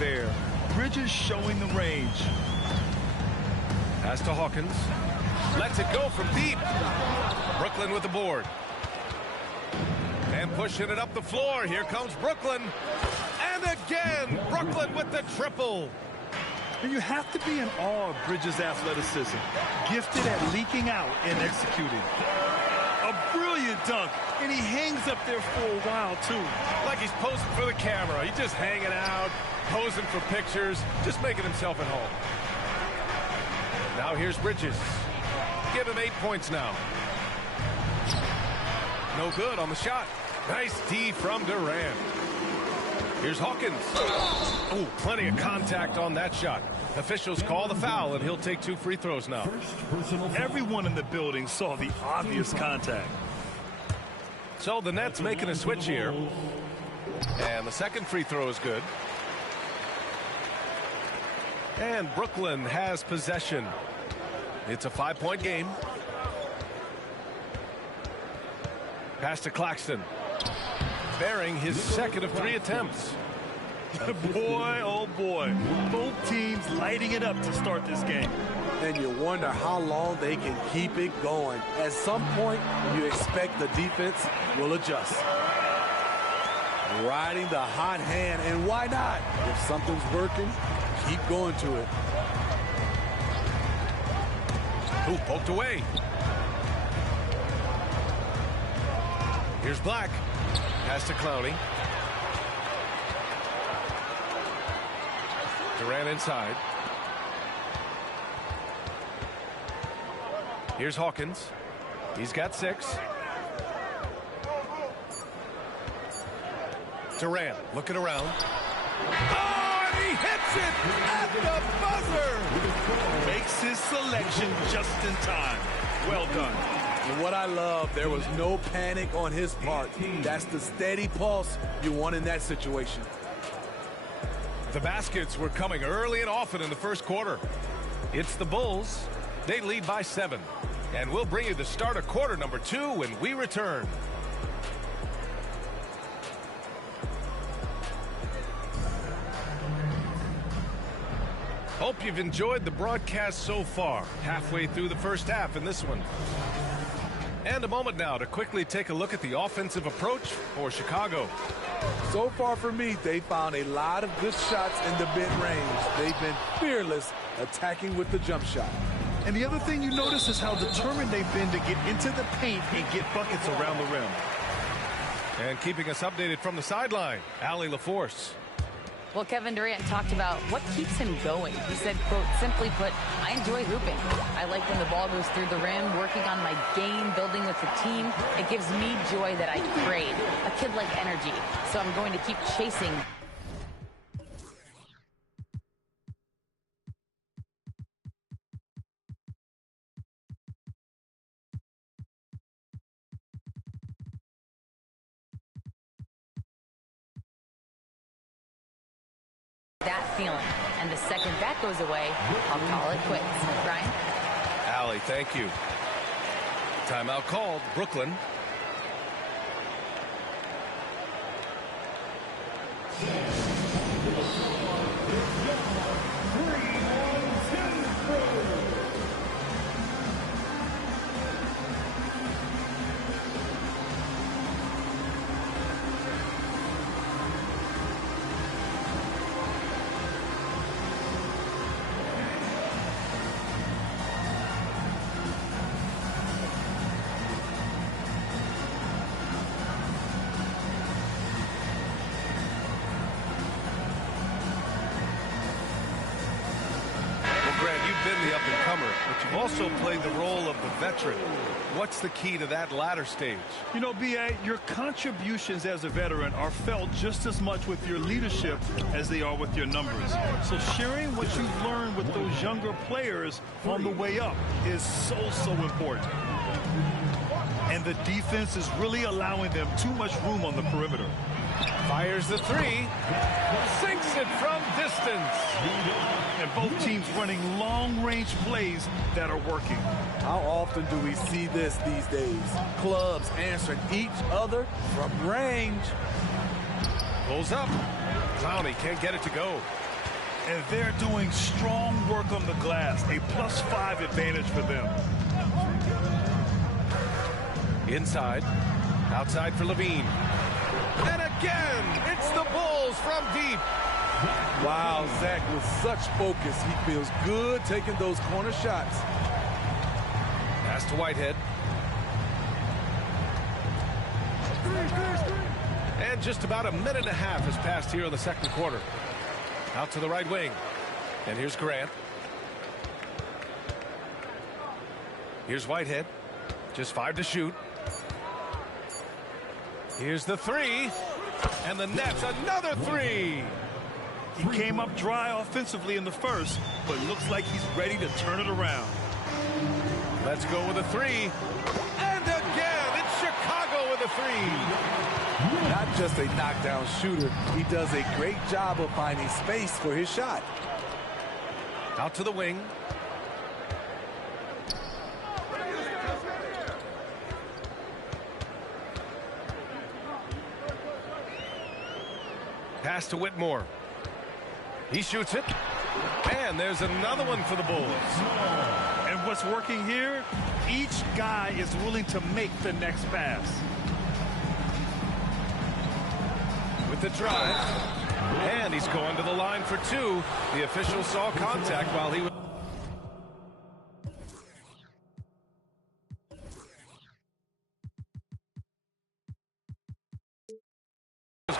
there. Bridges showing the range. Pass to Hawkins. Lets it go from deep. Brooklyn with the board. And pushing it up the floor. Here comes Brooklyn. And again, Brooklyn with the triple. And you have to be in awe of Bridges' athleticism. Gifted at leaking out and executing. A brilliant dunk, and he hangs up there for a while, too. Like he's posing for the camera. He's just hanging out, posing for pictures, just making himself at home. Now here's Bridges. Give him 8 points now. No good on the shot. Nice D from Durant. Here's Hawkins. Oh, plenty of contact on that shot. Officials call the foul, and he'll take 2 free throws now. Everyone in the building saw the obvious contact. So the Nets making a switch here. And the second free throw is good. And Brooklyn has possession. It's a 5-point game. Pass to Claxton. Bearing his second of 3 attempts. Boy, oh boy. Both teams lighting it up to start this game. And you wonder how long they can keep it going. At some point, you expect the defense will adjust. Riding the hot hand, and why not? If something's working, keep going to it. Ooh, poked away. Here's Black. Pass to Clowney. Durant inside. Here's Hawkins. He's got 6. Durant looking around. Oh, and he hits it at the buzzer. Makes his selection just in time. Well done. And what I love, there was no panic on his part. That's the steady pulse you want in that situation. The baskets were coming early and often in the first quarter. It's the Bulls. They lead by 7. And we'll bring you the start of quarter number 2 when we return. Hope you've enjoyed the broadcast so far. Halfway through the first half in this one. And a moment now to quickly take a look at the offensive approach for Chicago. So far for me, they found a lot of good shots in the mid-range. They've been fearless attacking with the jump shot. And the other thing you notice is how determined they've been to get into the paint and get buckets around the rim. And keeping us updated from the sideline, Allie LaForce. Well, Kevin Durant talked about what keeps him going. He said, quote, simply put, I enjoy hooping. I like when the ball goes through the rim, working on my game, building with the team. It gives me joy that I crave, a kid-like energy. So I'm going to keep chasing. That feeling. And the second that goes away, I'll call it quits. Brian? Allie, thank you. Timeout called. Brooklyn. Been the up-and-comer, but you've also played the role of the veteran. What's the key to that latter stage? You know, B.A., your contributions as a veteran are felt just as much with your leadership as they are with your numbers. So sharing what you've learned with those younger players on the way up is so important. And the defense is really allowing them too much room on the perimeter. Fires the 3. Sinks it from distance. And both teams running long-range plays that are working. How often do we see this these days? Clubs answering each other from range. Pulls up. Clowney can't get it to go. And they're doing strong work on the glass, a +5 advantage for them. Inside, outside for Levine. And again, it's the Bulls from deep. Wow, Zach, with such focus, he feels good taking those corner shots. Pass to Whitehead. And just about a minute and a half has passed here in the second quarter. Out to the right wing. And here's Grant. Here's Whitehead. Just 5 to shoot. Here's the 3. And the net's another 3. He came up dry offensively in the first, but looks like he's ready to turn it around. Let's go with a 3. And again, it's Chicago with a 3. Not just a knockdown shooter, he does a great job of finding space for his shot. Out to the wing. Pass to Whitmore. He shoots it. And there's another one for the Bulls. And what's working here? Each guy is willing to make the next pass. With the drive. And he's going to the line for 2. The official saw contact while he was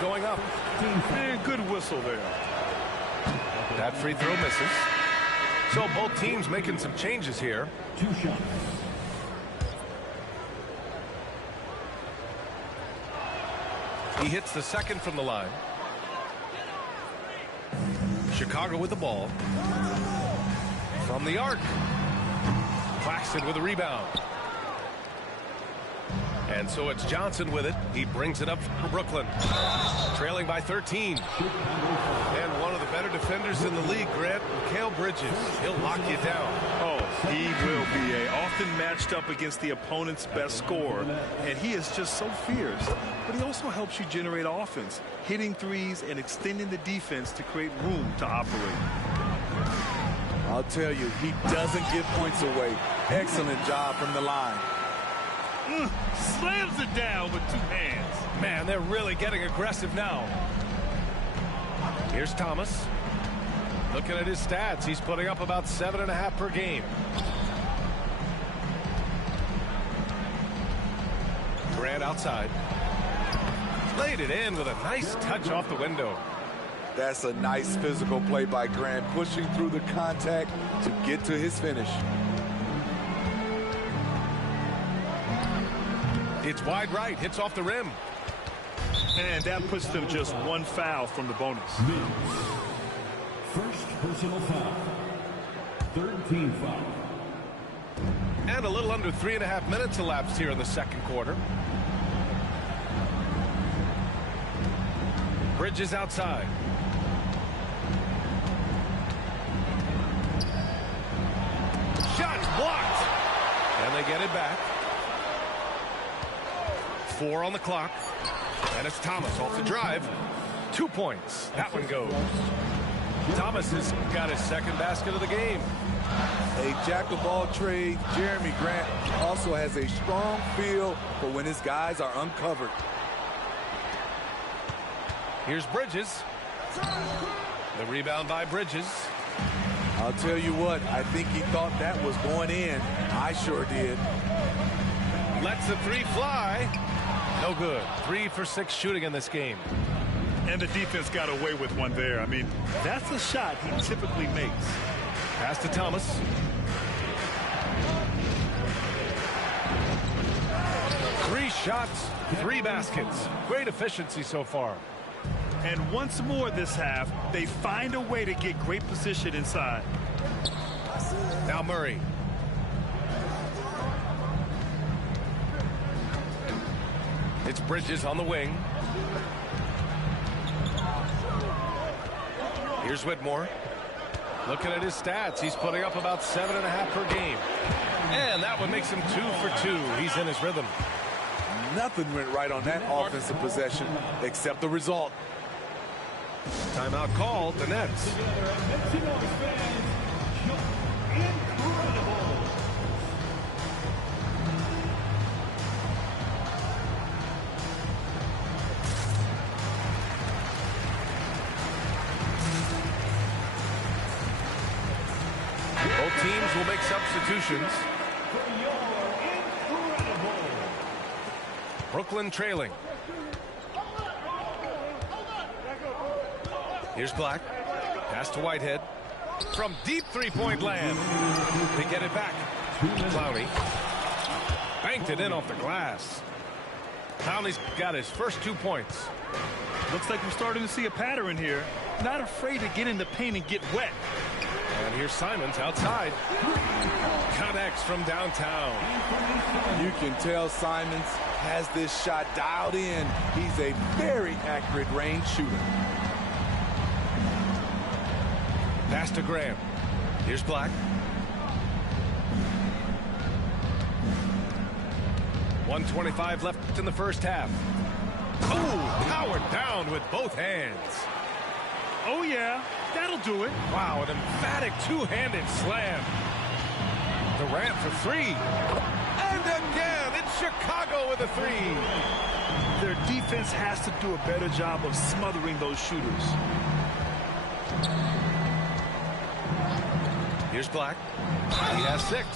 going up. And good whistle there. That free throw misses. So both teams making some changes here. 2 shots. He hits the second from the line. Chicago with the ball. From the arc. Claxton with a rebound. And so it's Johnson with it. He brings it up for Brooklyn. Trailing by 13. And one of the better defenders in the league, Grant, Mikal Bridges. He'll lock you down. Oh, he will be often matched up against the opponent's best scorer. And he is just so fierce. But he also helps you generate offense, hitting threes and extending the defense to create room to operate. I'll tell you, he doesn't give points away. Excellent job from the line. Slams it down with 2 hands. Man, they're really getting aggressive now. Here's Thomas. Looking at his stats, he's putting up about 7.5 per game. Grant outside. Laid it in with a nice touch off the window. That's a nice physical play by Grant, pushing through the contact to get to his finish. It's wide right, hits off the rim. And that puts them just 1 foul from the bonus. First personal foul. 3rd team foul. And a little under 3.5 minutes elapsed here in the second quarter. Bridges outside. Shots blocked. And they get it back. 4 on the clock. And it's Thomas off the drive. 2 points. That one goes. Thomas has got his second basket of the game. A jack of all trades, Jeremy Grant also has a strong feel for when his guys are uncovered. Here's Bridges. The rebound by Bridges. I'll tell you what, I think he thought that was going in. I sure did. Lets the 3 fly. No good. 3 for 6 shooting in this game. And the defense got away with one there. I mean, that's a shot he typically makes. Pass to Thomas. Three shots, 3 baskets. Great efficiency so far. And once more this half, they find a way to get great position inside. Now Murray. It's Bridges on the wing. Here's Whitmore. Looking at his stats, he's putting up about 7.5 per game. And that one makes him 2 for 2. He's in his rhythm. Nothing went right on that offensive possession except the result. Timeout called, the Nets. Both teams will make substitutions. Brooklyn trailing. Here's Black. Pass to Whitehead. From deep three-point land. They get it back. Clowney. Banked it in off the glass. Clowney's got his first 2 points. Looks like we're starting to see a pattern here. Not afraid to get in the paint and get wet. And here's Simons outside. Connects from downtown. You can tell Simons has this shot dialed in. He's a very accurate range shooter. Pass to Graham. Here's Black. 1:25 left in the first half. Oh, powered down with both hands. Oh, yeah, that'll do it. Wow, an emphatic two-handed slam. Durant for three. And again, it's Chicago with a three. Their defense has to do a better job of smothering those shooters. Here's Black. He has 6.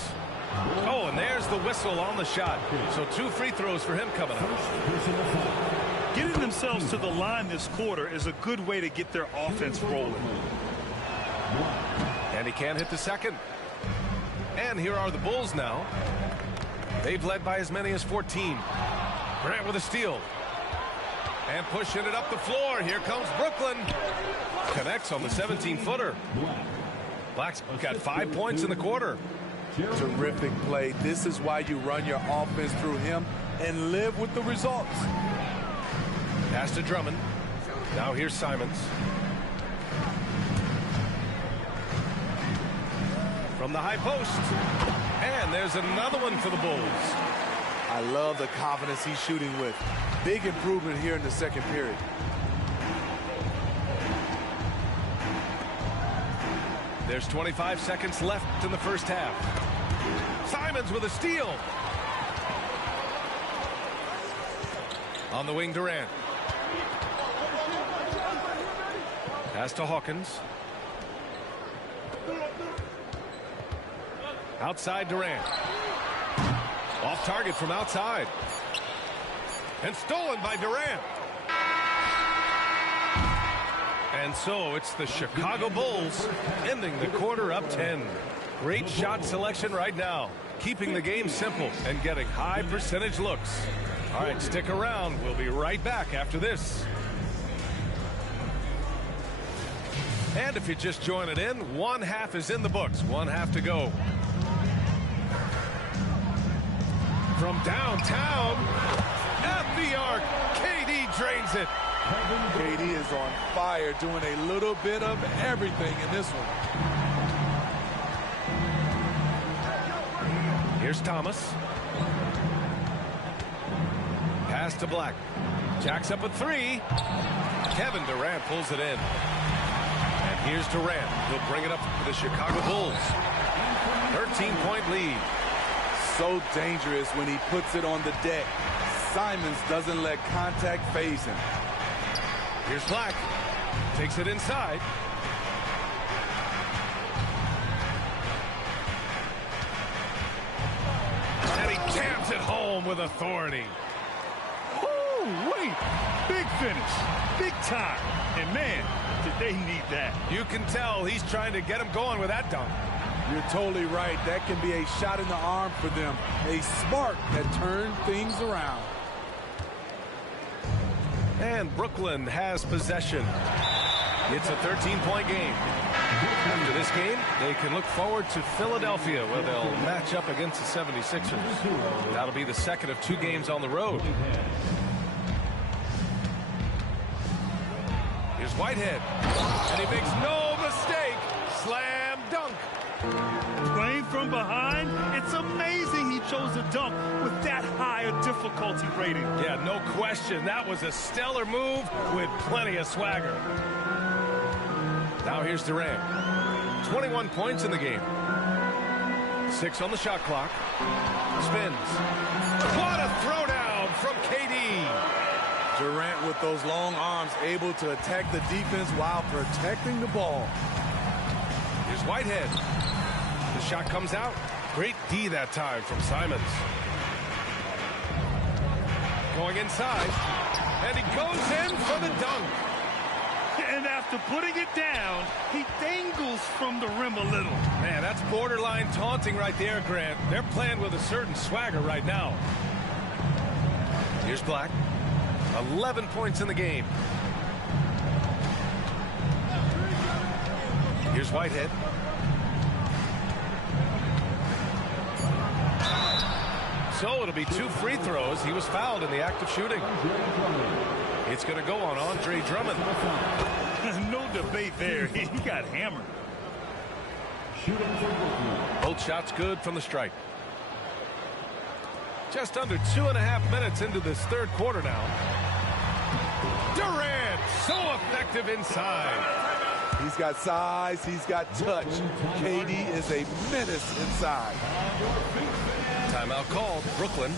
Oh, and there's the whistle on the shot. So 2 free throws for him coming up. Getting themselves to the line this quarter is a good way to get their offense rolling. And he can't hit the second. And here are the Bulls now. They've led by as many as 14. Grant with a steal. And pushing it up the floor. Here comes Brooklyn. Connects on the 17-footer. Black's got 5 points in the quarter. Terrific play. This is why you run your offense through him and live with the results. Pass to Drummond. Now here's Simons. From the high post. And there's another one for the Bulls. I love the confidence he's shooting with. Big improvement here in the second period. There's 25 seconds left in the first half. Simons with a steal. On the wing, Durant. Pass to Hawkins. Outside Durant. Off target from outside. And stolen by Durant. And so it's the Chicago Bulls ending the quarter up 10. Great shot selection right now. Keeping the game simple and getting high percentage looks. All right, stick around. We'll be right back after this. And if you're just joining in, 1 half is in the books. 1 half to go. From downtown, at the arc, KD drains it. KD is on fire, doing a little bit of everything in this one. Here's Thomas. Pass to Black. Jacks up a 3. Kevin Durant pulls it in. And here's Durant. He'll bring it up for the Chicago Bulls. 13-point lead. So dangerous when he puts it on the deck. Simons doesn't let contact faze him. Here's Black. Takes it inside. And he jams it home with authority. Oh, wait. Big finish. Big time. And, man, did they need that. You can tell he's trying to get him going with that dunk. You're totally right. That can be a shot in the arm for them. A spark that turns things around. And Brooklyn has possession. It's a 13-point game. After this game, they can look forward to Philadelphia, where they'll match up against the 76ers. That'll be the second of 2 games on the road. Here's Whitehead. And he makes no mistake. Slam dunk. Playing from behind, it's amazing he chose to dunk with that high a difficulty rating. Yeah, no question. That was a stellar move with plenty of swagger. Now here's Durant. 21 points in the game. 6 on the shot clock. Spins. What a throwdown from KD. Durant with those long arms able to attack the defense while protecting the ball. Here's Whitehead. The shot comes out. Great D that time from Simons. Going inside. And he goes in for the dunk. And after putting it down, he dangles from the rim a little. Man, that's borderline taunting right there, Grant. They're playing with a certain swagger right now. Here's Black. 11 points in the game. Here's Whitehead. So it'll be 2 free throws. He was fouled in the act of shooting. It's going to go on Andre Drummond. No debate there. He got hammered. Both shots good from the stripe. Just under 2.5 minutes into this third quarter now. Durant, so effective inside. He's got size. He's got touch. KD is a menace inside. Timeout called. Brooklyn.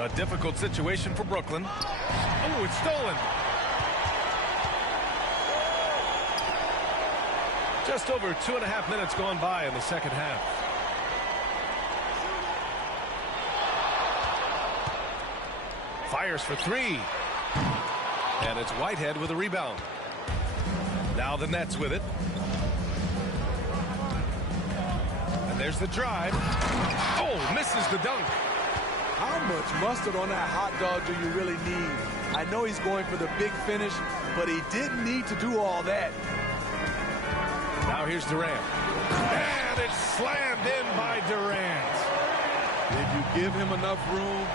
A difficult situation for Brooklyn. Oh, it's stolen. Just over 2.5 minutes gone by in the second half. Fires for 3. And it's Whitehead with a rebound. Now the Nets with it. And there's the drive. Oh, misses the dunk. How much mustard on that hot dog do you really need? I know he's going for the big finish, but he didn't need to do all that. Now here's Durant. And it's slammed in by Durant. If you give him enough room,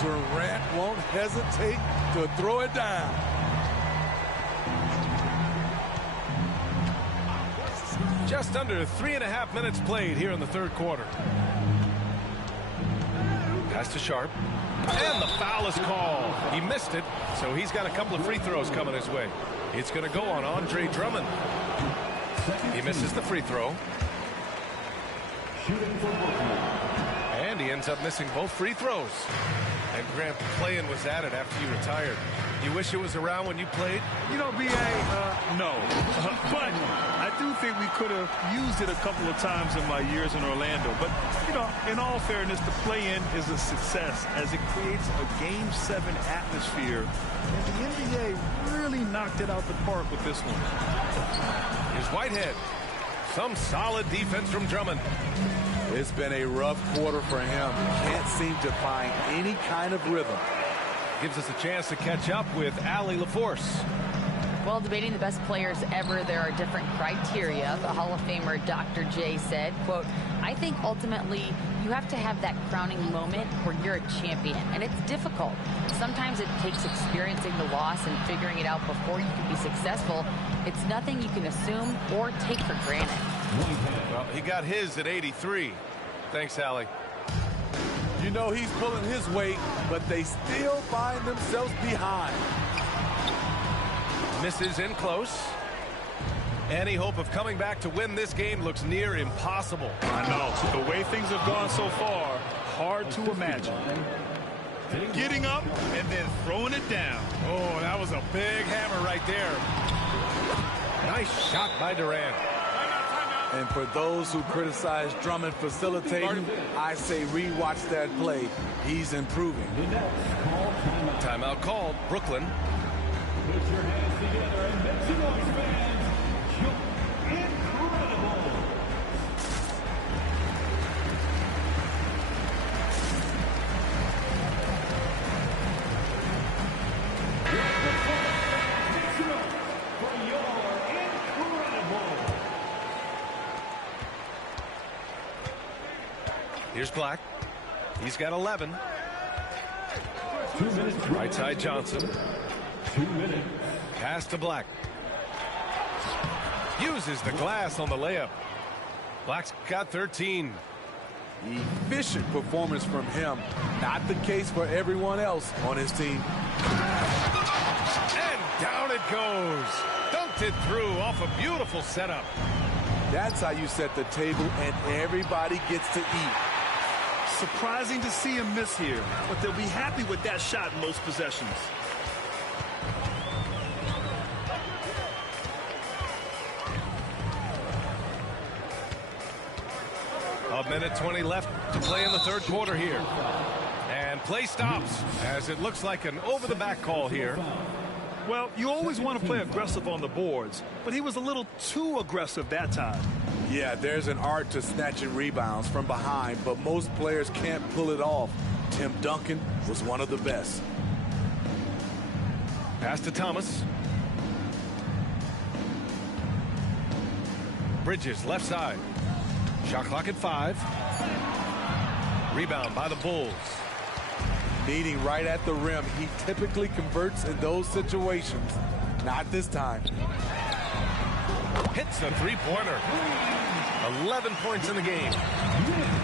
Durant won't hesitate to throw it down. Just under 3.5 minutes played here in the third quarter. Pass to Sharp. And the foul is called. He missed it, so he's got a couple of free throws coming his way. It's going to go on Andre Drummond. He misses the free throw. And he ends up missing both free throws. And Grant, playing was at it after you retired. You wish it was around when you played? You know, BA, no. But I do think we could have used it a couple of times in my years in Orlando. But, you know, in all fairness, the play-in is a success as it creates a Game 7 atmosphere. And the NBA really knocked it out the park with this one. Here's Whitehead. Some solid defense from Drummond. It's been a rough quarter for him. Can't seem to find any kind of rhythm. Gives us a chance to catch up with Allie LaForce. Well, debating the best players ever, there are different criteria. The Hall of Famer Dr. J said, quote, I think ultimately you have to have that crowning moment where you're a champion, and it's difficult. Sometimes it takes experiencing the loss and figuring it out before you can be successful. It's nothing you can assume or take for granted. Well, he got his at 83. Thanks, Allie. You know he's pulling his weight, but they still find themselves behind. Misses in close. Any hope of coming back to win this game looks near impossible. I know. The way things have gone so far, hard to imagine. Getting up and then throwing it down. Oh, that was a big hammer right there. Nice shot by Durant. And for those who criticize Drummond facilitating, I say rewatch that play. He's improving. Timeout called. Brooklyn. Put your hands together and make some noise, fans. Incredible. For your incredible. Here's Black. He's got 11. 2 minutes. Right side Johnson. 2 minutes. Pass to Black. Uses the glass on the layup. Black's got 13. Efficient performance from him. Not the case for everyone else on his team. And down it goes. Dunked it through off a beautiful setup. That's how you set the table and everybody gets to eat. Surprising to see him miss here, but they'll be happy with that shot in most possessions. A minute 20 left to play in the third quarter here. And play stops as it looks like an over-the-back call here. Well, you always want to play aggressive on the boards, but he was a little too aggressive that time. Yeah, there's an art to snatching rebounds from behind, but most players can't pull it off. Tim Duncan was one of the best. Pass to Thomas. Bridges, left side. Shot clock at 5. Rebound by the Bulls. Meeting right at the rim, he typically converts in those situations. Not this time. Hits the three-pointer. 11 points in the game.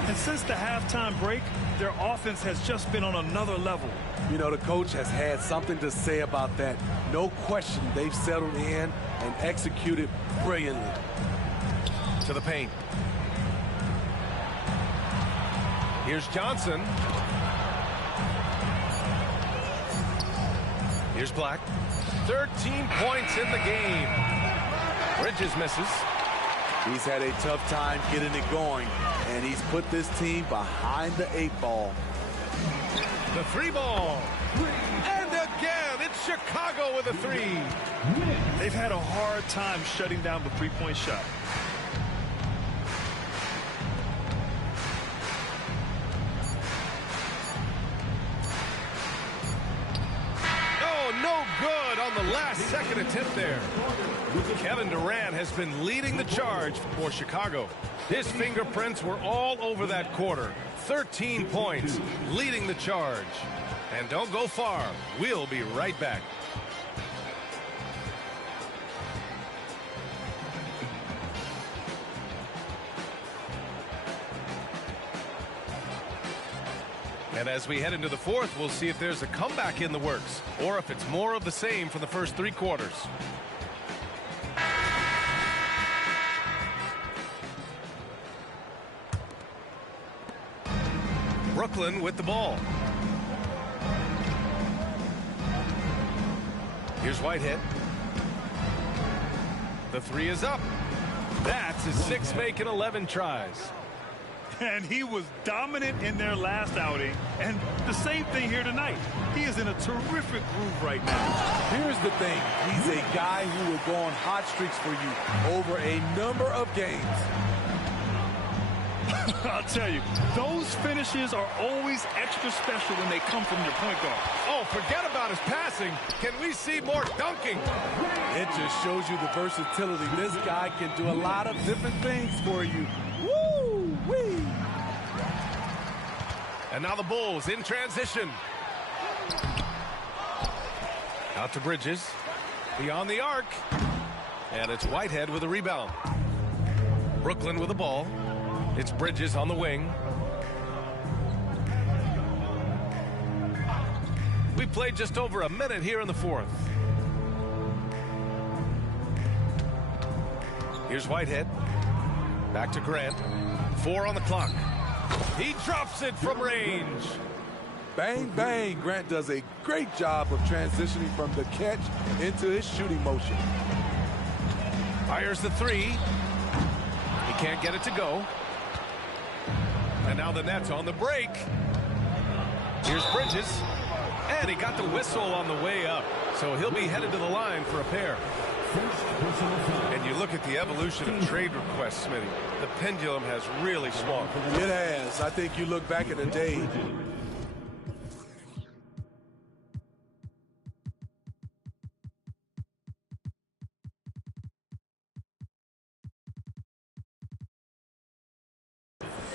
And since the halftime break, their offense has just been on another level. You know, the coach has had something to say about that. No question, they've settled in and executed brilliantly. To the paint. Here's Johnson. Here's Black. 13 points in the game. Bridges misses. He's had a tough time getting it going, and he's put this team behind the 8-ball. The 3-ball. And again, it's Chicago with a 3. They've had a hard time shutting down the three-point shot. No good on the last second attempt there. Kevin Durant has been leading the charge for Chicago. His fingerprints were all over that quarter. 13 points, leading the charge. And don't go far. We'll be right back. And as we head into the fourth, we'll see if there's a comeback in the works or if it's more of the same for the first 3 quarters. Brooklyn with the ball. Here's Whitehead. The 3 is up. That's his 6th make in 11 tries. And he was dominant in their last outing. And the same thing here tonight. He is in a terrific groove right now. Here's the thing. He's a guy who will go on hot streaks for you over a number of games. I'll tell you, those finishes are always extra special when they come from your point guard. Oh, forget about his passing. Can we see more dunking? It just shows you the versatility. This guy can do a lot of different things for you. Woo-wee! And now the Bulls in transition. Out to Bridges. Beyond the arc. And it's Whitehead with a rebound. Brooklyn with the ball. It's Bridges on the wing. We played just over a minute here in the fourth. Here's Whitehead. Back to Grant. 4 on the clock. He drops it from range. Bang, bang. Grant does a great job of transitioning from the catch into his shooting motion. Fires the 3. He can't get it to go. And now the Nets on the break. Here's Bridges. And he got the whistle on the way up. So he'll be headed to the line for a pair. And you look at the evolution of trade requests, Smitty. The pendulum has really swung. It has. I think you look back at the day.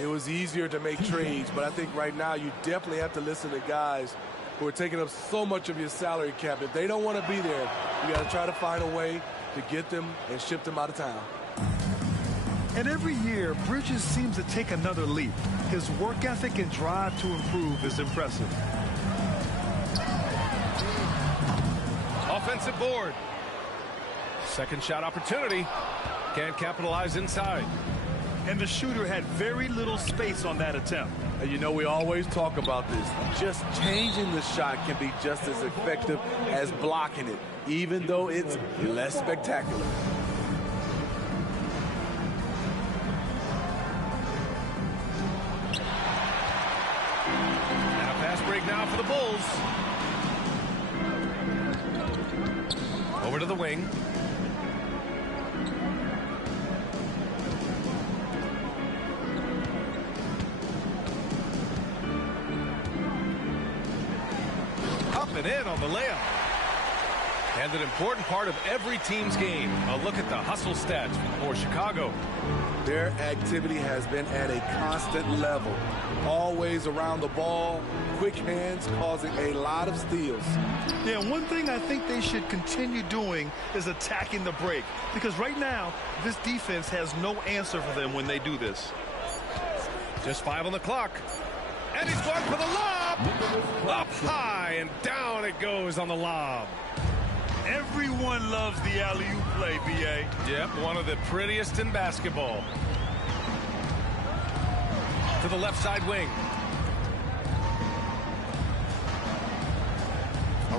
It was easier to make trades, but I think right now you definitely have to listen to guys who are taking up so much of your salary cap. If they don't want to be there, you got to try to find a way to get them and ship them out of town. And every year, Bridges seems to take another leap. His work ethic and drive to improve is impressive. Offensive board. Second shot opportunity. Can't capitalize inside. And the shooter had very little space on that attempt. And you know, we always talk about this. Just changing the shot can be just as effective as blocking it, even though it's less spectacular. And a fast break now for the Bulls. Over to the wing. And in on the layup. And an important part of every team's game. A look at the hustle stats for Chicago. Their activity has been at a constant level. Always around the ball, quick hands causing a lot of steals. Yeah, one thing I think they should continue doing is attacking the break. Because right now, this defense has no answer for them when they do this. Just 5 on the clock. And he's going for the lob. Up high and down it goes on the lob. Everyone loves the alley-oop play, BA. Yep, one of the prettiest in basketball. To the left side wing.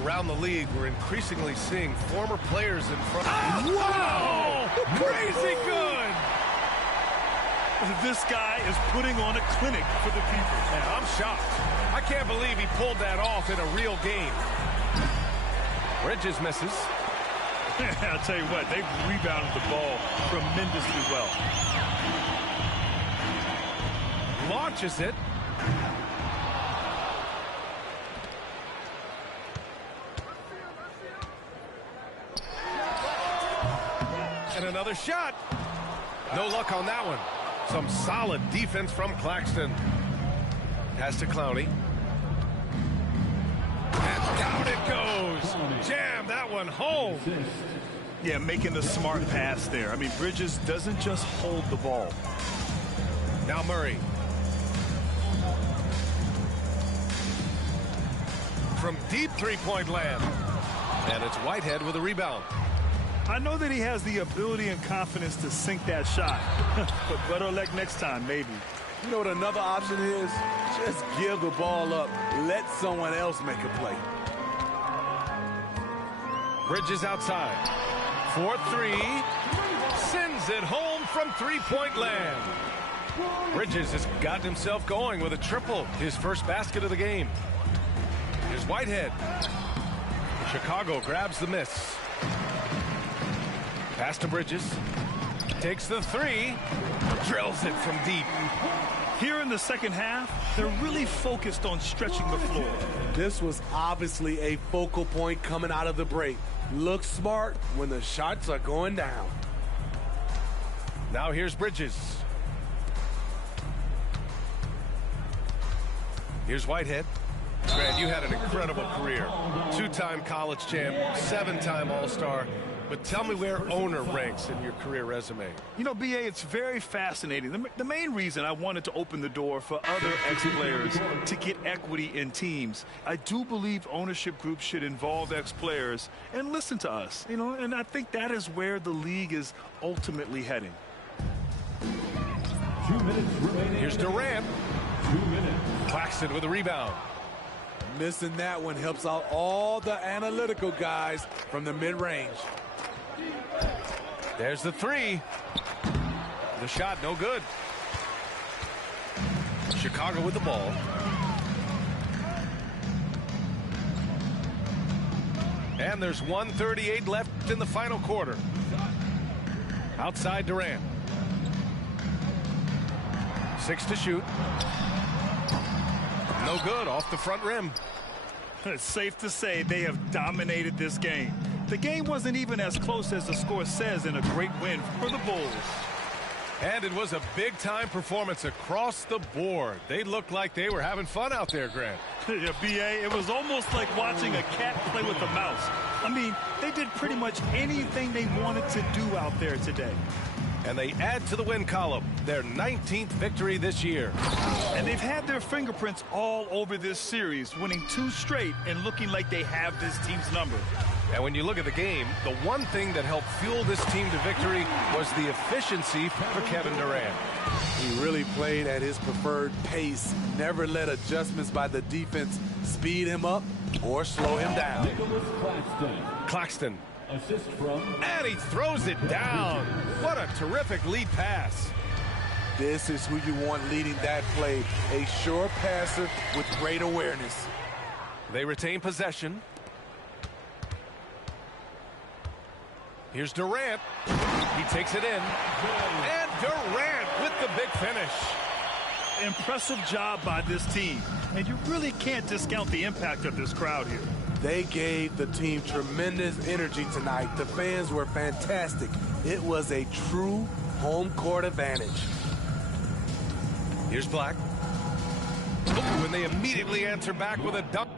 Around the league, we're increasingly seeing former players in front. Oh, wow! Crazy good! This guy is putting on a clinic for the people. Yeah, I'm shocked. I can't believe he pulled that off in a real game. Bridges misses. I'll tell you what, they've rebounded the ball tremendously well. Launches it. And another shot. No luck on that one. Some solid defense from Claxton. Pass to Clowney. And down it goes. Jam that one home. Yeah, making the smart pass there. I mean, Bridges doesn't just hold the ball. Now Murray. From deep three-point land. And it's Whitehead with a rebound. I know that he has the ability and confidence to sink that shot. But better luck next time, maybe. You know what another option is? Just give the ball up. Let someone else make a play. Bridges outside. 4-3. Sends it home from three-point land. Bridges has gotten himself going with a triple. His first basket of the game. Here's Whitehead. Chicago grabs the miss. Pass to Bridges. Takes the three. Drills it from deep. Here in the second half, they're really focused on stretching the floor. This was obviously a focal point coming out of the break. Look smart when the shots are going down. Now here's Bridges. Here's Whitehead. Grant, you had an incredible career. 2-time college champ, 7-time All-Star. But tell me where owner ranks in your career resume. You know, BA, it's very fascinating. The main reason I wanted to open the door for other ex-players to get equity in teams. I do believe ownership groups should involve ex-players and listen to us, you know, and I think that is where the league is ultimately heading. 2 minutes remaining. Here's Durant. 2 minutes. Claxton with a rebound. Missing that one helps out all the analytical guys from the mid-range. There's the three. The shot, no good. Chicago with the ball. And there's 1:38 left in the final quarter. Outside Durant. 6 to shoot. No good, off the front rim. It's safe to say they have dominated this game. The game wasn't even as close as the score says in a great win for the Bulls. And it was a big-time performance across the board. They looked like they were having fun out there, Grant. Yeah, BA, it was almost like watching a cat play with a mouse. I mean, they did pretty much anything they wanted to do out there today. And they add to the win column, their 19th victory this year. And they've had their fingerprints all over this series, winning 2 straight and looking like they have this team's number. And when you look at the game, the one thing that helped fuel this team to victory was the efficiency for Kevin Durant. He really played at his preferred pace, never let adjustments by the defense speed him up or slow him down. Claxton. Assist from. And he throws it down. What a terrific lead pass. This is who you want leading that play, a sure passer with great awareness. They retain possession. Here's Durant. He takes it in. And Durant with the big finish. Impressive job by this team. And you really can't discount the impact of this crowd here. They gave the team tremendous energy tonight. The fans were fantastic. It was a true home court advantage. Here's Black. Oh, and they immediately answer back with a dunk.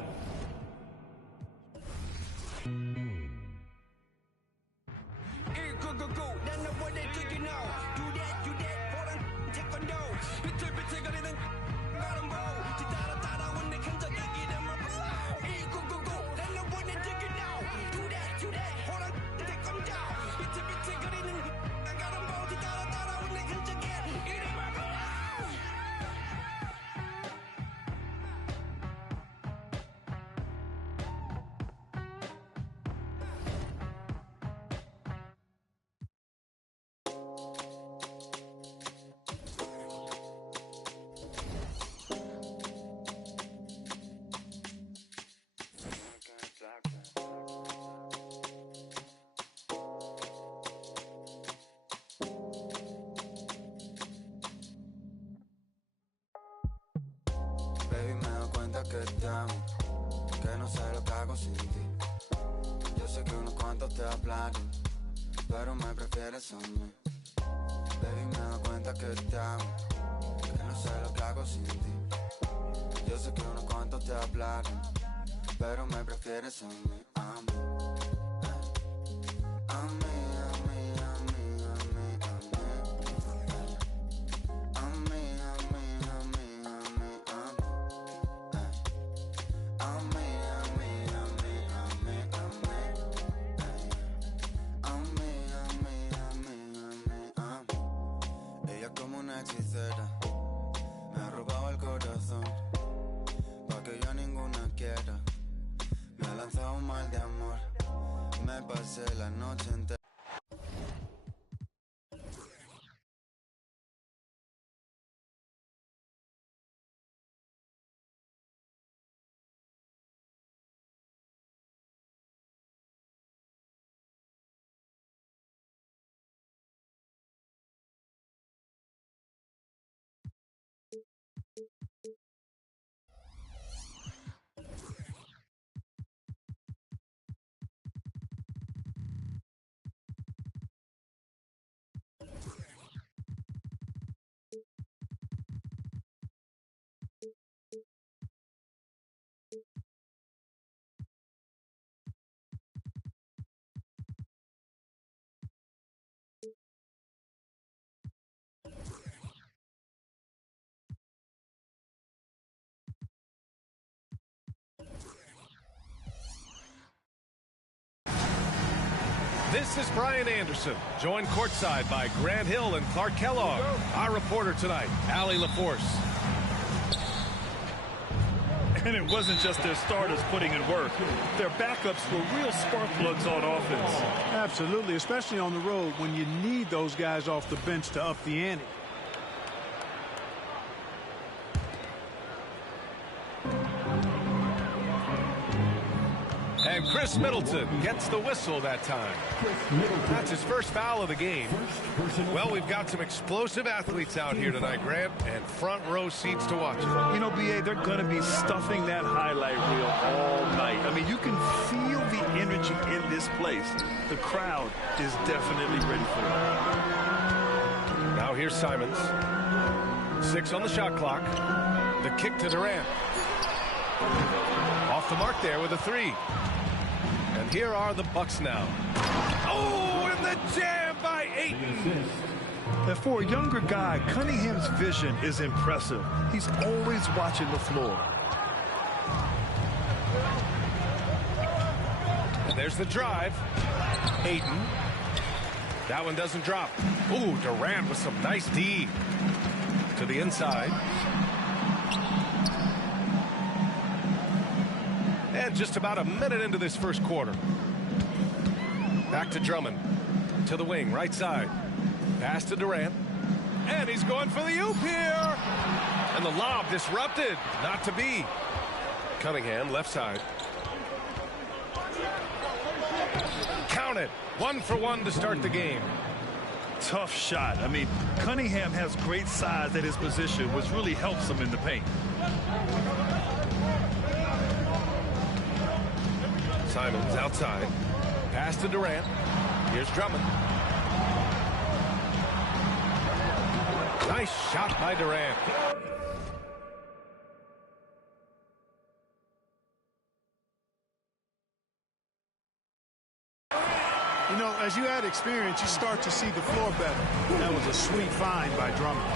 Baby, me doy cuenta que estamos, que no sé lo que hago sin ti. Yo sé que unos cuantos te hablan, pero me prefieres a mí. Baby, me doy cuenta que estamos, que no sé lo que hago sin ti. Yo sé que unos cuantos te hablan, pero me prefieres a mí, a mí. A mí, a mí, a mí, a mí, a mí. A mí, a mí, a mí, a mí, a mí. A mí, a mí, a mí, a mí, a mí. A mí, a mí, a mí, a mí, a mí. Ella como una hechicera me ha robado el corazón, pa' que yo ninguna quiera. Me ha lanzado un mal de amor, me pasé la noche entera. This is Brian Anderson, joined courtside by Grant Hill and Clark Kellogg. Our reporter tonight, Allie LaForce. And it wasn't just their starters putting in work. Their backups were real spark plugs on offense. Absolutely, especially on the road when you need those guys off the bench to up the ante. And Chris Middleton gets the whistle that time. That's his first foul of the game. Well, we've got some explosive athletes out here tonight, Grant, and front row seats to watch it. You know, BA, they're going to be stuffing that highlight reel all night. I mean, you can feel the energy in this place. The crowd is definitely ready for it. Now here's Simons. 6 on the shot clock. The kick to Durant. Off the mark there with a 3. And here are the Bucks now. Oh, and the jam by Ayton. And for a younger guy, Cunningham's vision is impressive. He's always watching the floor. And there's the drive. Ayton. That one doesn't drop. Ooh, Durant with some nice D. To the inside. And just about a minute into this first quarter. Back to Drummond. To the wing, right side. Pass to Durant. And he's going for the oop here. And the lob disrupted. Not to be. Cunningham, left side. Count it. 1 for 1 to start the game. Tough shot. I mean, Cunningham has great size at his position, which really helps him in the paint. Simons outside. Pass to Durant. Here's Drummond. Nice shot by Durant. You know, as you add experience, you start to see the floor better. That was a sweet find by Drummond.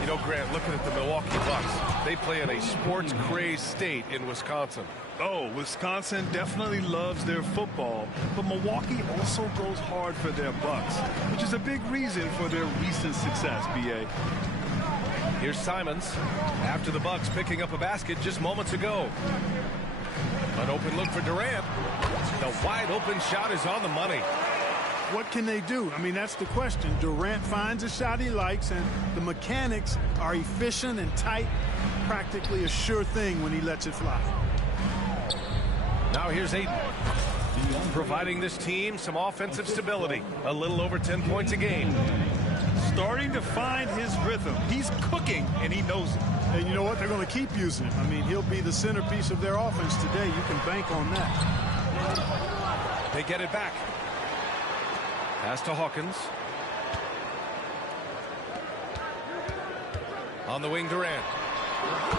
You know, Grant, looking at the Milwaukee Bucks, they play in a sports-crazed state in Wisconsin. Oh, Wisconsin definitely loves their football, but Milwaukee also goes hard for their Bucks, which is a big reason for their recent success, B.A. Here's Simons after the Bucks picking up a basket just moments ago. An open look for Durant. The wide open shot is on the money. What can they do? I mean, that's the question. Durant finds a shot he likes, and the mechanics are efficient and tight. Practically a sure thing when he lets it fly. Now here's Ayton, providing this team some offensive stability. A little over 10 points a game. Starting to find his rhythm. He's cooking, and he knows it. And you know what? They're going to keep using him. I mean, he'll be the centerpiece of their offense today. You can bank on that. They get it back. Pass to Hawkins. On the wing, Durant.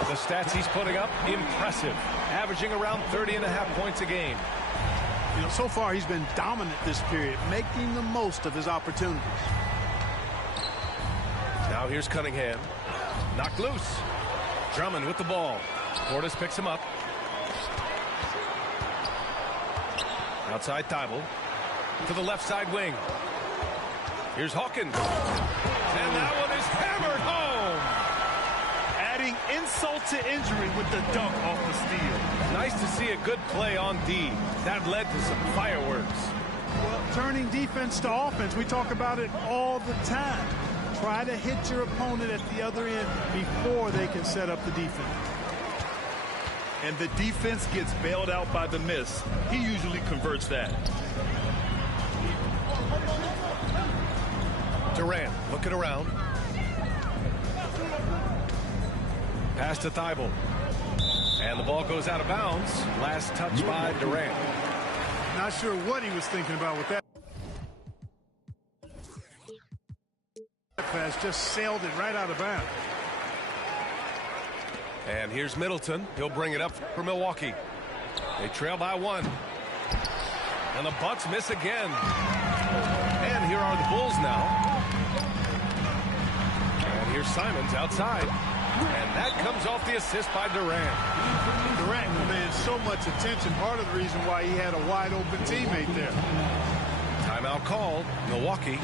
The stats he's putting up, impressive. Averaging around 30.5 points a game. You know, so far he's been dominant this period, making the most of his opportunities. Now here's Cunningham. Knocked loose. Drummond with the ball. Portis picks him up. Outside Thibault. To the left side wing. Here's Hawkins. And that one is hammered home. Adding insult to injury with the dunk off the steal. Nice to see a good play on D. That led to some fireworks. Well, turning defense to offense, we talk about it all the time. Try to hit your opponent at the other end before they can set up the defense. And the defense gets bailed out by the miss. He usually converts that. Durant looking around. Pass to Thibault. And the ball goes out of bounds. Last touch by Durant. Not sure what he was thinking about with that. Has just sailed it right out of bounds. And here's Middleton. He'll bring it up for Milwaukee. They trail by 1. And the Bucks miss again. And here are the Bulls now. And here's Simons outside. And that comes off the assist by Durant. Durant commands so much attention. Part of the reason why he had a wide open teammate there. Timeout called. Milwaukee.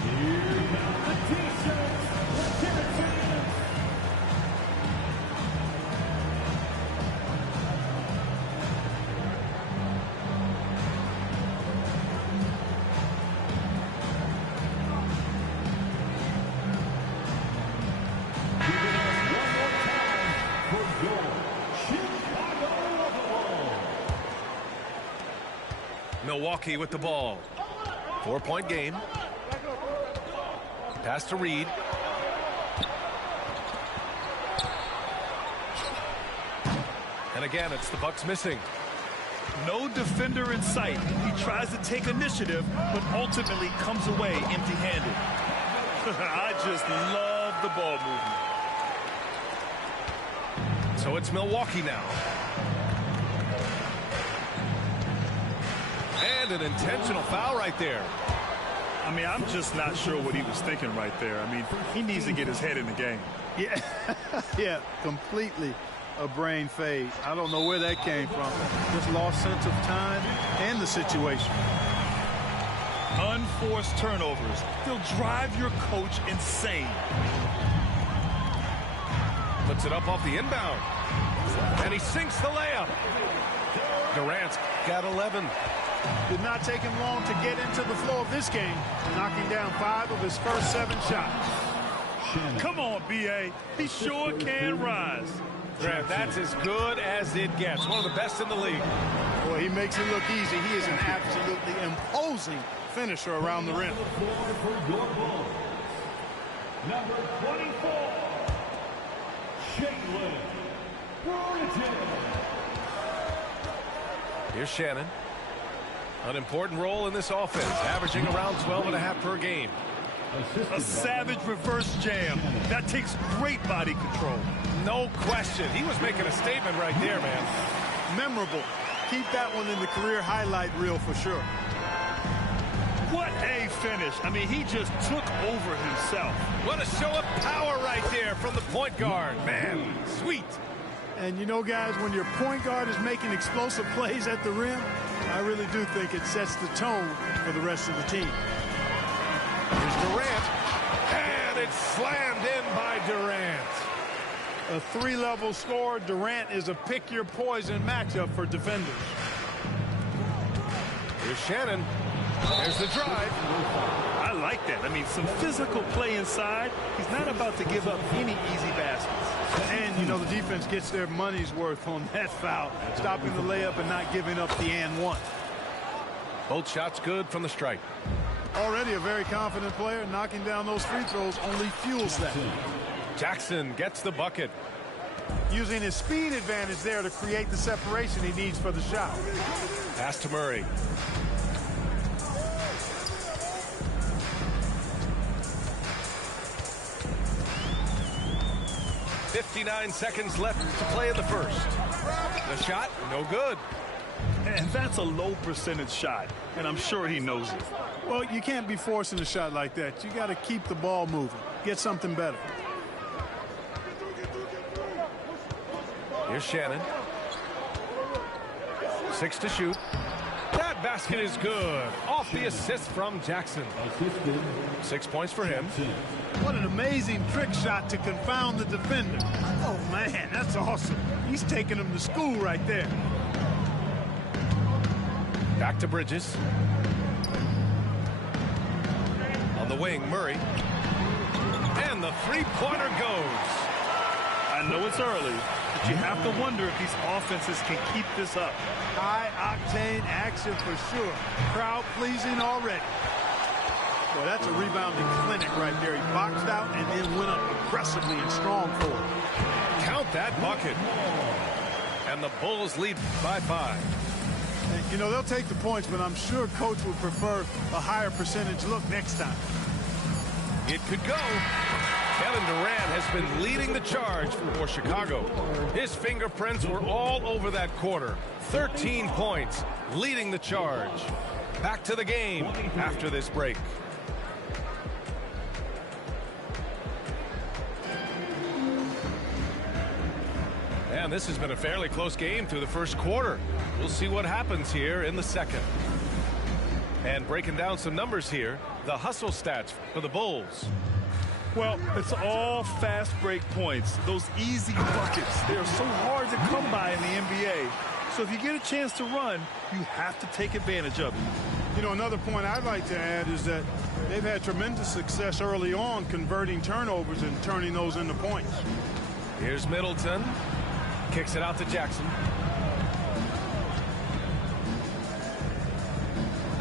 Milwaukee with the ball. 4-point game. Pass to Reed. And again, it's the Bucks missing. No defender in sight. He tries to take initiative, but ultimately comes away empty-handed. I just love the ball movement. So it's Milwaukee now. And an intentional foul right there. I mean, I'm just not sure what he was thinking right there. I mean, he needs to get his head in the game. Yeah, yeah, completely a brain fade. I don't know where that came from. Just lost sense of time and the situation. Unforced turnovers. They'll drive your coach insane. Puts it up off the inbound. And he sinks the layup. Durant's got 11. Did not take him long to get into the flow of this game, knocking down 5 of his first 7 shots. Come on, BA. He sure can rise. Grant, that's as good as it gets. One of the best in the league. Boy, he makes it look easy. He is an absolutely imposing finisher around the rim. Number 24, Caitlin Bridges. Here's Shannon. An important role in this offense, averaging around 12.5 per game. A savage reverse jam. That takes great body control. No question. He was making a statement right there, man. Memorable. Keep that one in the career highlight reel for sure. What a finish. I mean, he just took over himself. What a show of power right there from the point guard. Man, sweet. And you know, guys, when your point guard is making explosive plays at the rim, I really do think it sets the tone for the rest of the team. Here's Durant. And it's slammed in by Durant. A 3-level scorer, Durant is a pick-your-poison matchup for defenders. Here's Shannon. There's the drive. I like that. I mean, some physical play inside. He's not about to give up any easy baskets. And, you know, the defense gets their money's worth on that foul, stopping the layup and not giving up the and one. Both shots good from the stripe. Already a very confident player. Knocking down those free throws only fuels that. Jackson gets the bucket. Using his speed advantage there to create the separation he needs for the shot. Pass to Murray. .59 seconds left to play in the first. The shot, no good. And that's a low percentage shot, and I'm sure he knows it. Well, you can't be forcing a shot like that. You got to keep the ball moving. Get something better. Here's Shannon. 6 to shoot. That basket is good. Off the assist from Jackson. 6 points for him. What an amazing trick shot to confound the defender. Oh, man, that's awesome. He's taking him to school right there. Back to Bridges. On the wing, Murray. And the three-pointer goes. I know it's early, but you have to wonder if these offenses can keep this up. High-octane action for sure. Crowd-pleasing already. Boy, that's a rebounding clinic right there. He boxed out and then went up aggressively and strong for it. Count that bucket. And the Bulls lead by 5. And, you know, they'll take the points, but I'm sure Coach would prefer a higher percentage look next time. It could go. Kevin Durant has been leading the charge for Chicago. His fingerprints were all over that quarter. 13 points, leading the charge. Back to the game after this break. And this has been a fairly close game through the first quarter. We'll see what happens here in the second. And breaking down some numbers here, the hustle stats for the Bulls. Well, it's all fast break points. Those easy buckets, they're so hard to come by in the NBA. So if you get a chance to run, you have to take advantage of it. You know, another point I'd like to add is that they've had tremendous success early on converting turnovers and turning those into points. Here's Middleton. Kicks it out to Jackson.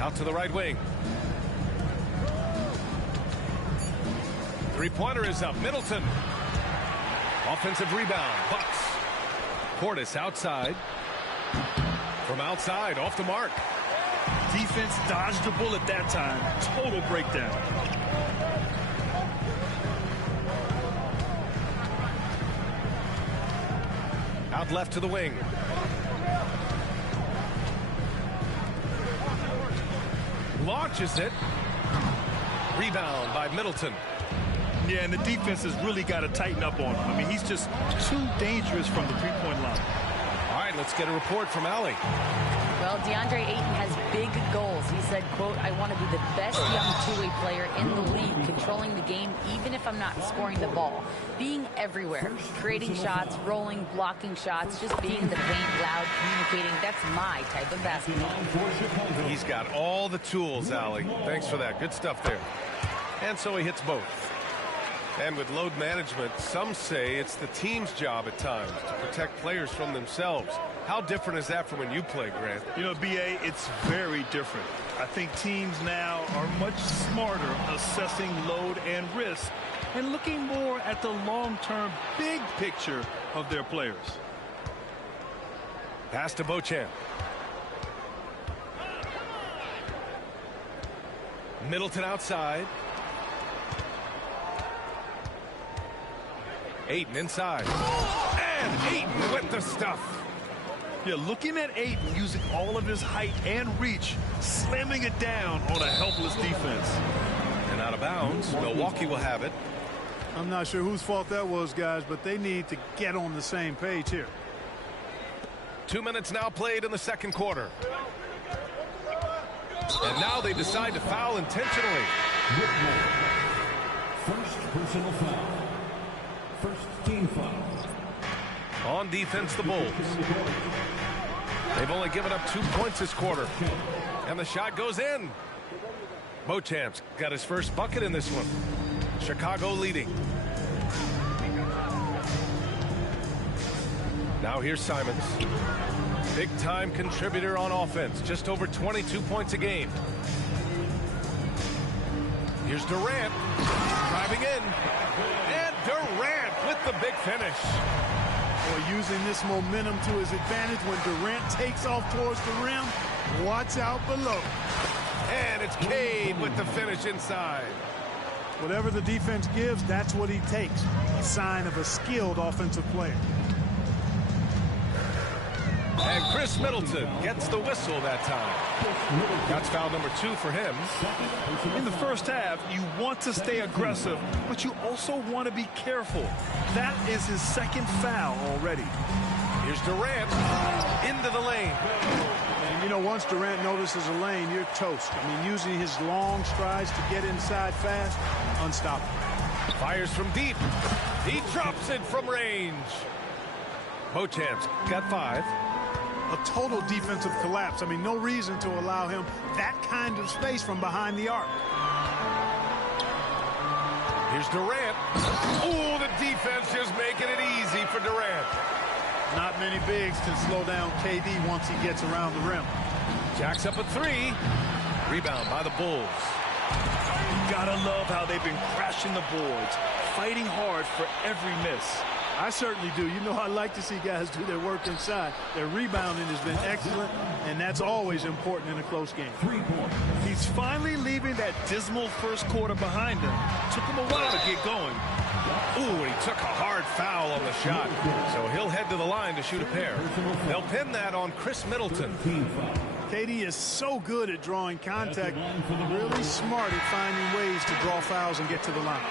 Out to the right wing. Three-pointer is up. Middleton. Offensive rebound. Bucks. Portis outside. From outside, off the mark. Defense dodged a bullet that time. Total breakdown. Out left to the wing. Launches it. Rebound by Middleton. Yeah, and the defense has really got to tighten up on him. I mean, he's just too dangerous from the three-point line. All right, let's get a report from Allie. Well, DeAndre Ayton has big goals. He said, quote, I want to be the best young two-way player in the league, controlling the game even if I'm not scoring the ball. Being everywhere, creating shots, rolling, blocking shots, just being in the paint, loud, communicating. That's my type of basketball. He's got all the tools, Allie. Thanks for that. Good stuff there. And so he hits both. And with load management, some say it's the team's job at times to protect players from themselves. How different is that from when you play, Grant? You know, BA, it's very different. I think teams now are much smarter assessing load and risk and looking more at the long-term big picture of their players. Pass to Beauchamp. Middleton outside. Ayton inside. And Ayton with the stuff. Yeah, looking at Ayton using all of his height and reach, slamming it down on a helpless defense. And out of bounds, Milwaukee will have it. I'm not sure whose fault that was, guys, but they need to get on the same page here. 2 minutes now played in the second quarter. And now they decide to foul intentionally. First personal foul. First team foul. On defense, the Bulls. They've only given up 2 points this quarter. And the shot goes in. Beauchamp's got his first bucket in this one. Chicago leading. Now here's Simons. Big-time contributor on offense. Just over 22 points a game. Here's Durant. Driving in. And Durant with the big finish. Boy, using this momentum to his advantage when Durant takes off towards the rim. Watch out below. And it's Cade with the finish inside. Whatever the defense gives, that's what he takes. A sign of a skilled offensive player. And Chris Middleton gets the whistle that time. That's foul number 2 for him. In the first half, you want to stay aggressive, but you also want to be careful. That is his second foul already. Here's Durant into the lane. And, you know, once Durant notices a lane, you're toast. I mean, using his long strides to get inside fast, unstoppable. Fires from deep. He drops it from range. Beauchamp's got 5. A total defensive collapse. I mean, no reason to allow him that kind of space from behind the arc. Here's Durant. Oh, the defense just making it easy for Durant. Not many bigs can slow down KD once he gets around the rim. Jacks up a 3. Rebound by the Bulls. You gotta love how they've been crashing the boards, fighting hard for every miss. I certainly do. You know, I like to see guys do their work inside. Their rebounding has been excellent, and that's always important in a close game. 3 points. He's finally leaving that dismal first quarter behind him. Took him a while to get going. Ooh, and he took a hard foul on the shot. So he'll head to the line to shoot a pair. They'll pin that on Chris Middleton. KD is so good at drawing contact, really smart at finding ways to draw fouls and get to the line.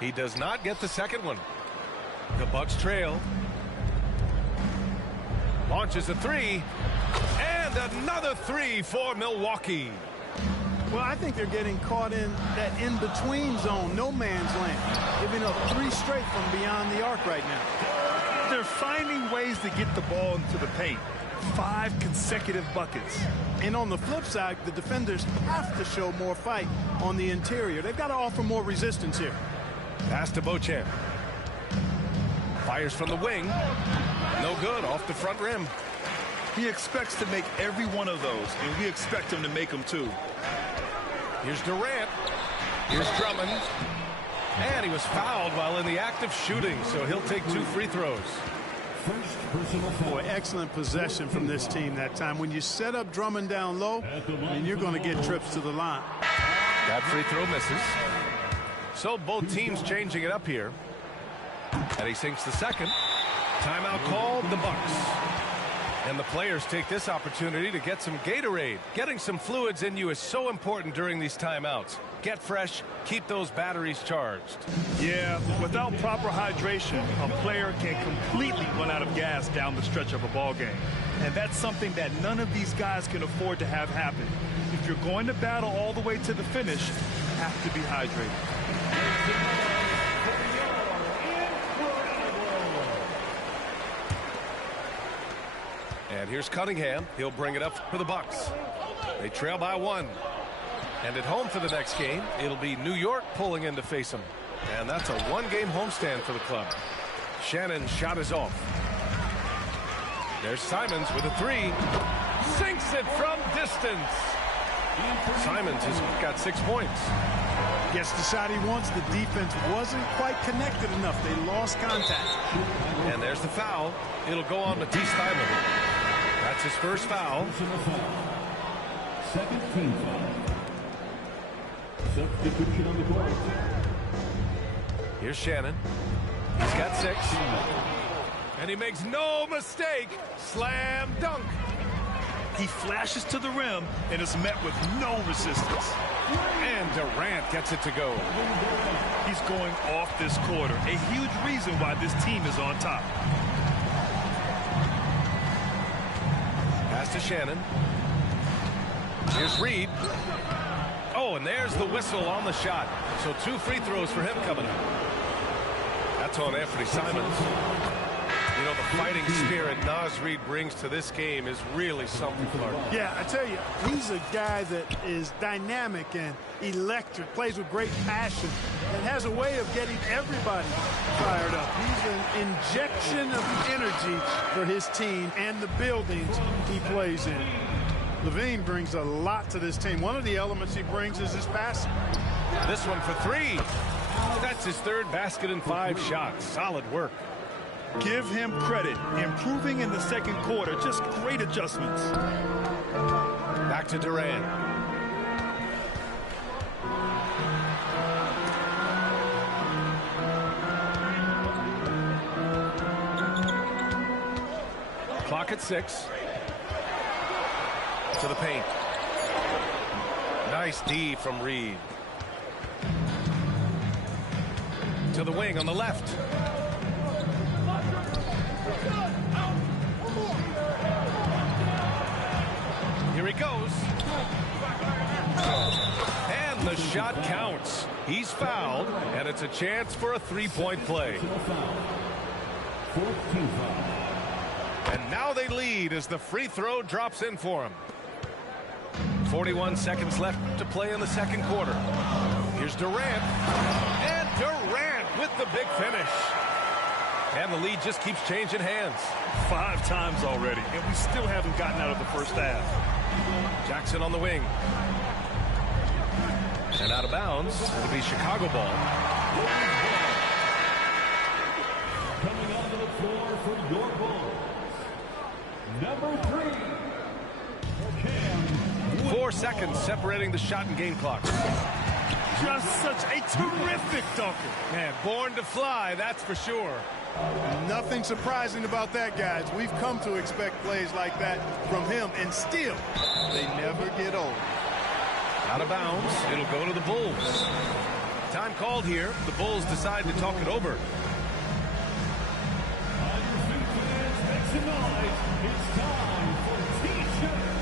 He does not get the second one. The Bucks trail. Launches a 3. And another 3 for Milwaukee. Well, I think they're getting caught in that in-between zone, no man's land. Giving up 3 straight from beyond the arc right now. They're finding ways to get the ball into the paint. 5 consecutive buckets. And on the flip side, the defenders have to show more fight on the interior. They've got to offer more resistance here. Pass to Beauchamp. Fires from the wing. No good, off the front rim. He expects to make every one of those, and we expect him to make them too. Here's Durant. Here's Drummond. And he was fouled while in the act of shooting, so he'll take 2 free throws. First personal foul. Boy, excellent possession from this team that time. When you set up Drummond down low, and you're going to get trips to the line. That free throw misses. So both teams changing it up here. And he sinks the second. Timeout called, the Bucks. And the players take this opportunity to get some Gatorade. Getting some fluids in you is so important during these timeouts. Get fresh, keep those batteries charged. Yeah, without proper hydration, a player can completely run out of gas down the stretch of a ball game. And that's something that none of these guys can afford to have happen. If you're going to battle all the way to the finish, you have to be hydrated. And here's Cunningham. He'll bring it up for the Bucks. They trail by 1. And at home for the next game, it'll be New York pulling in to face them. And that's a 1-game homestand for the club. Shannon's shot is off. There's Simons with a 3. Sinks it from distance. Simons has got 6 points. Gets the shot he wants. The defense wasn't quite connected enough. They lost contact. And there's the foul. It'll go on Matisse Thybulle. That's his first foul. Second team foul. Substitution on the court. Here's Shannon. He's got 6. And he makes no mistake. Slam dunk. He flashes to the rim and is met with no resistance. And Durant gets it to go. He's going off this quarter. A huge reason why this team is on top. Pass to Shannon. Here's Reed. Oh, and there's the whistle on the shot. So 2 free throws for him coming up. That's on Anthony Simons. You know, the fighting spirit Naz Reid brings to this game is really something, Clark. Yeah, I tell you, he's a guy that is dynamic and electric, plays with great passion, and has a way of getting everybody fired up. He's an injection of energy for his team and the buildings he plays in. Levine brings a lot to this team. One of the elements he brings is his passing. This one for 3. That's his 3rd basket in 5 shots. Solid work. Give him credit. Improving in the second quarter. Just great adjustments. Back to Durant. Clock at 6. To the paint. Nice D from Reed. To the wing on the left. Here he goes. And the shot counts. He's fouled, and it's a chance for a 3-point play. And now they lead as the free throw drops in for him. 41 seconds left to play in the second quarter. Here's Durant. And Durant with the big finish. And the lead just keeps changing hands. 5 times already, and we still haven't gotten out of the first half. Jackson on the wing. And out of bounds. It'll be Chicago ball. Coming onto the floor for your Bulls, number 3. 4 seconds separating the shot and game clock. Just such a terrific dunker. Man, born to fly, that's for sure. Nothing surprising about that, guys. We've come to expect plays like that from him, and still, they never get old. Out of bounds, it'll go to the Bulls. Time called here. The Bulls decide to talk it over. It's time for T-shirts.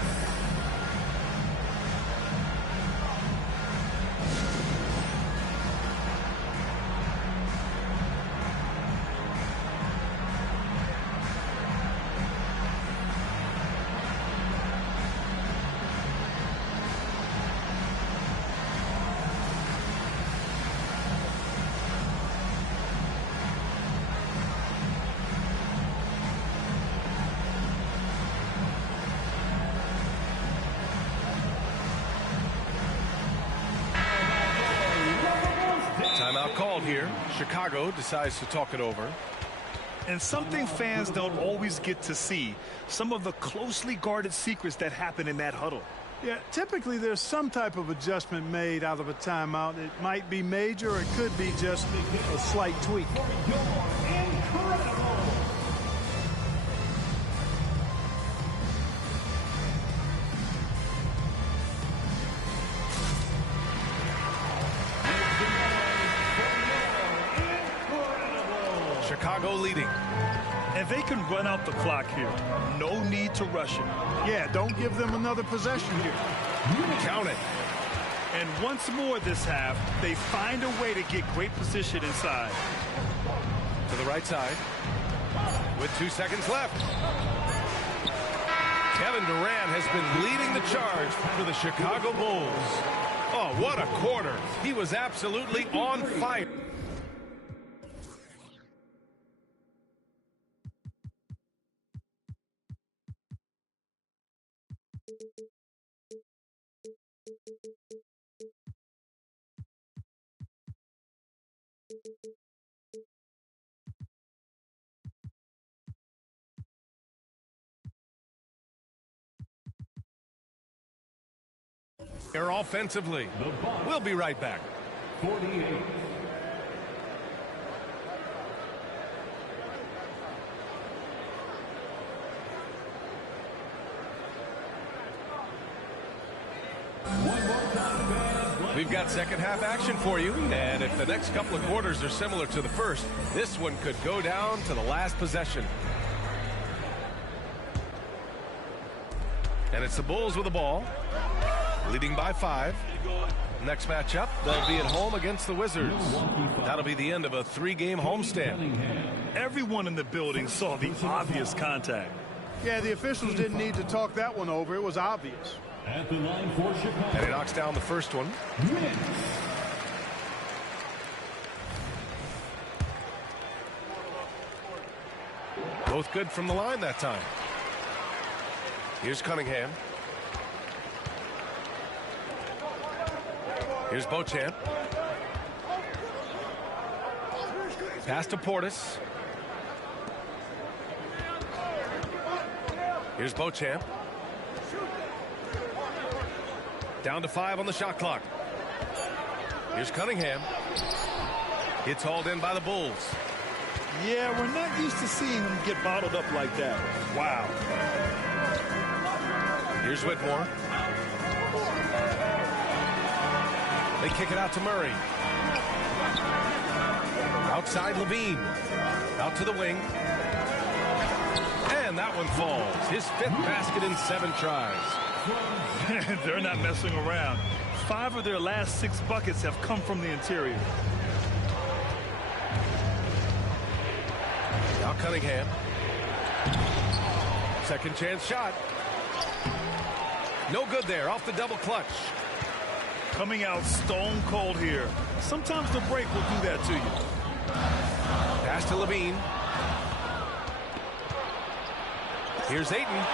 Timeout called here. Chicago decides to talk it over. And something fans don't always get to see, some of the closely guarded secrets that happen in that huddle. Yeah, typically there's some type of adjustment made out of a timeout. It might be major or it could be just a slight tweak. Chicago leading. And they can run out the clock here. No need to rush it. Yeah, don't give them another possession here. Count it. And once more this half, they find a way to get great position inside. To the right side. With 2 seconds left. Kevin Durant has been leading the charge for the Chicago Bulls. Oh, what a quarter. He was absolutely on fire. Here offensively. We'll be right back. 48. We've got second half action for you, and if the next couple of quarters are similar to the first, this one could go down to the last possession. And it's the Bulls with the ball, leading by 5. Next matchup, they'll be at home against the Wizards. That'll be the end of a 3-game homestand. Everyone in the building saw the obvious contact. Yeah, the officials didn't need to talk that one over. It was obvious. At the line for Chicago. And he knocks down the first one. Both good from the line that time. Here's Cunningham. Here's Beauchamp. Pass to Portis. Here's Beauchamp. Down to 5 on the shot clock. Here's Cunningham. It's hauled in by the Bulls. Yeah, we're not used to seeing him get bottled up like that. Wow. Here's Whitmore. They kick it out to Murray. Outside Levine. Out to the wing. And that one falls. His 5th basket in 7 tries. They're not messing around. 5 of their last 6 buckets have come from the interior. Now Cunningham. Second chance shot. No good there. Off the double clutch. Coming out stone cold here. Sometimes the break will do that to you. Pass to Levine. Here's Ayton.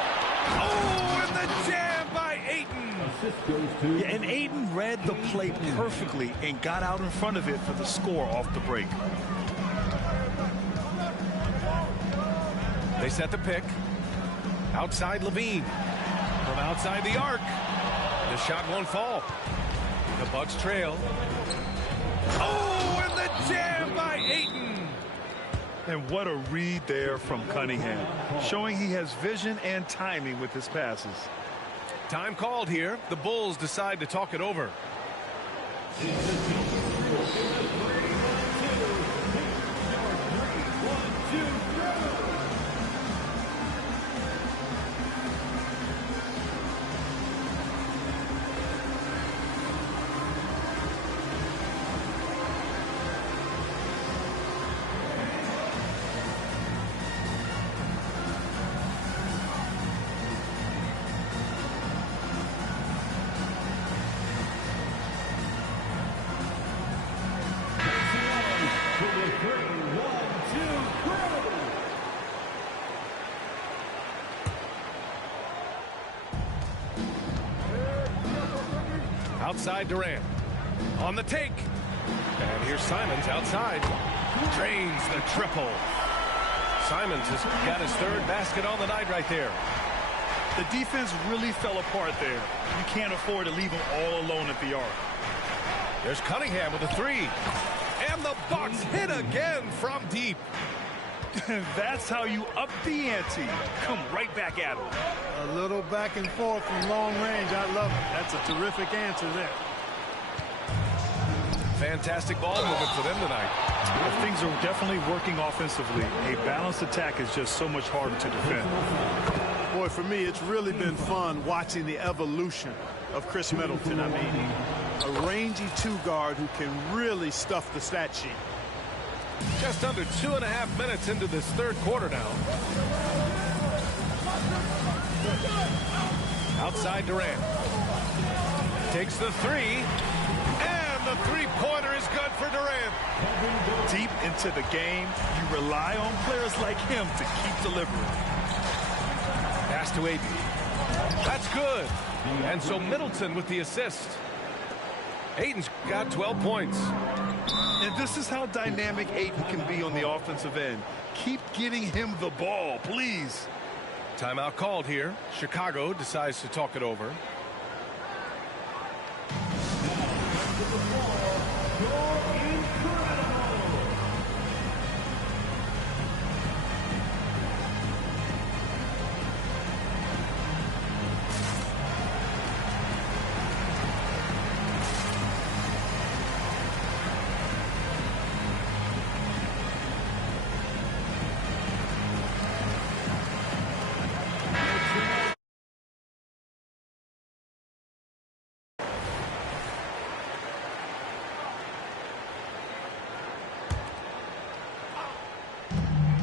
Oh, and the jam by Ayton. Yeah, and Ayton read the play perfectly and got out in front of it for the score off the break. They set the pick. Outside Levine. From outside the arc. The shot won't fall. The Bucks trail. Oh, and the jam by Ayton. And what a read there from Cunningham, showing he has vision and timing with his passes. Time called here. The Bulls decide to talk it over. Outside Durant. On the take. And here's Simons outside. Drains the triple. Simons has got his 3rd basket on the night right there. The defense really fell apart there. You can't afford to leave them all alone at the arc. There's Cunningham with a three. And the Bucks hit again from deep. That's how you up the ante. Come right back at them. A little back and forth from long range. I love it. That's a terrific answer there. Fantastic ball movement for them tonight. Well, things are definitely working offensively. A balanced attack is just so much harder to defend. Boy, for me, it's really been fun watching the evolution of Chris Middleton. I mean, a rangy two-guard who can really stuff the stat sheet. Just under 2.5 minutes into this third quarter now. Outside Durant. Takes the three. And the three-pointer is good for Durant. Deep into the game, you rely on players like him to keep delivering. Pass to AB. That's good. And so Middleton with the assist. Ayton's got 12 points. And this is how dynamic Ayton can be on the offensive end. Keep getting him the ball, please. Timeout called here. Chicago decides to talk it over.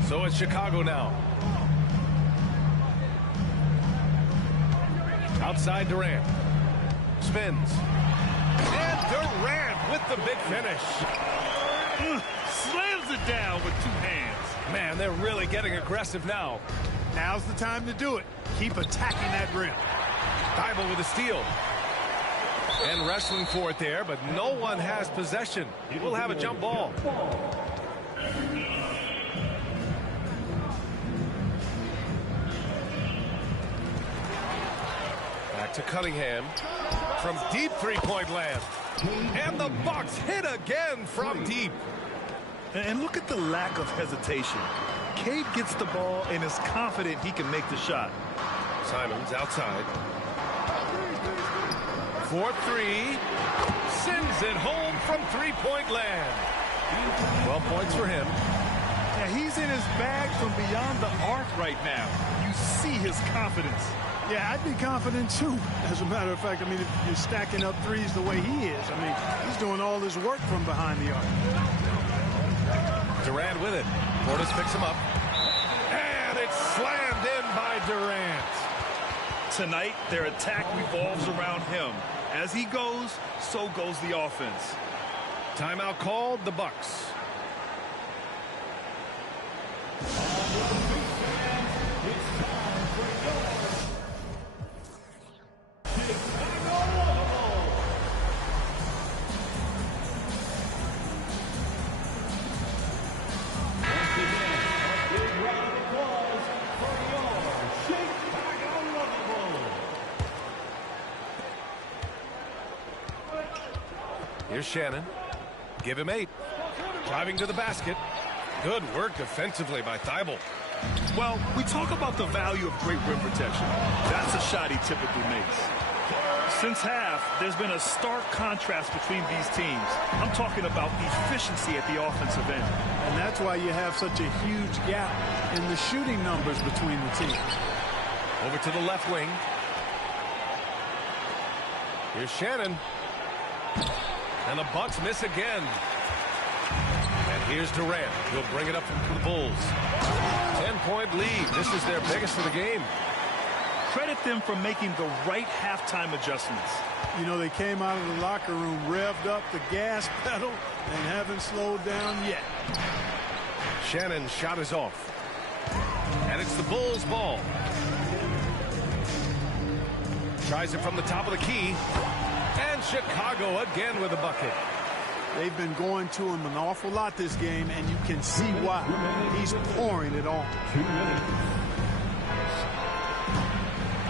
So it's Chicago now. Outside Durant. Spins. And Durant with the big finish. Slams it down with two hands. Man, they're really getting aggressive now. Now's the time to do it. Keep attacking that rim. Thibault with a steal. And wrestling for it there, but no one has possession. We'll have a jump ball. Back to Cunningham from deep three-point land. And the Bucks hit again from deep. And look at the lack of hesitation. Cade gets the ball and is confident he can make the shot. Simons outside. 4-3. Sends it home from three-point land. 12 points for him. Yeah, he's in his bag from beyond the arc right now. You see his confidence. Yeah, I'd be confident too. As a matter of fact, I mean, if you're stacking up threes the way he is, I mean, he's doing all his work from behind the arc. Durant with it. Portis picks him up. And it's slammed in by Durant. Tonight, their attack revolves around him. As he goes, so goes the offense. Timeout called, the Bucks. Here's Shannon. Give him 8. Driving to the basket. Good work defensively by Thibault. Well, we talk about the value of great rim protection. That's a shot he typically makes. Since half, there's been a stark contrast between these teams. I'm talking about efficiency at the offensive end. And that's why you have such a huge gap in the shooting numbers between the teams. Over to the left wing. Here's Shannon. And the Bucks miss again. And here's Durant. He'll bring it up for the Bulls. 10-point lead. This is their biggest of the game. Credit them for making the right halftime adjustments. You know, they came out of the locker room, revved up the gas pedal, and haven't slowed down yet. Shannon's shot is off. And it's the Bulls' ball. Tries it from the top of the key. And Chicago again with a bucket. They've been going to him an awful lot this game, and you can see why. He's pouring it on.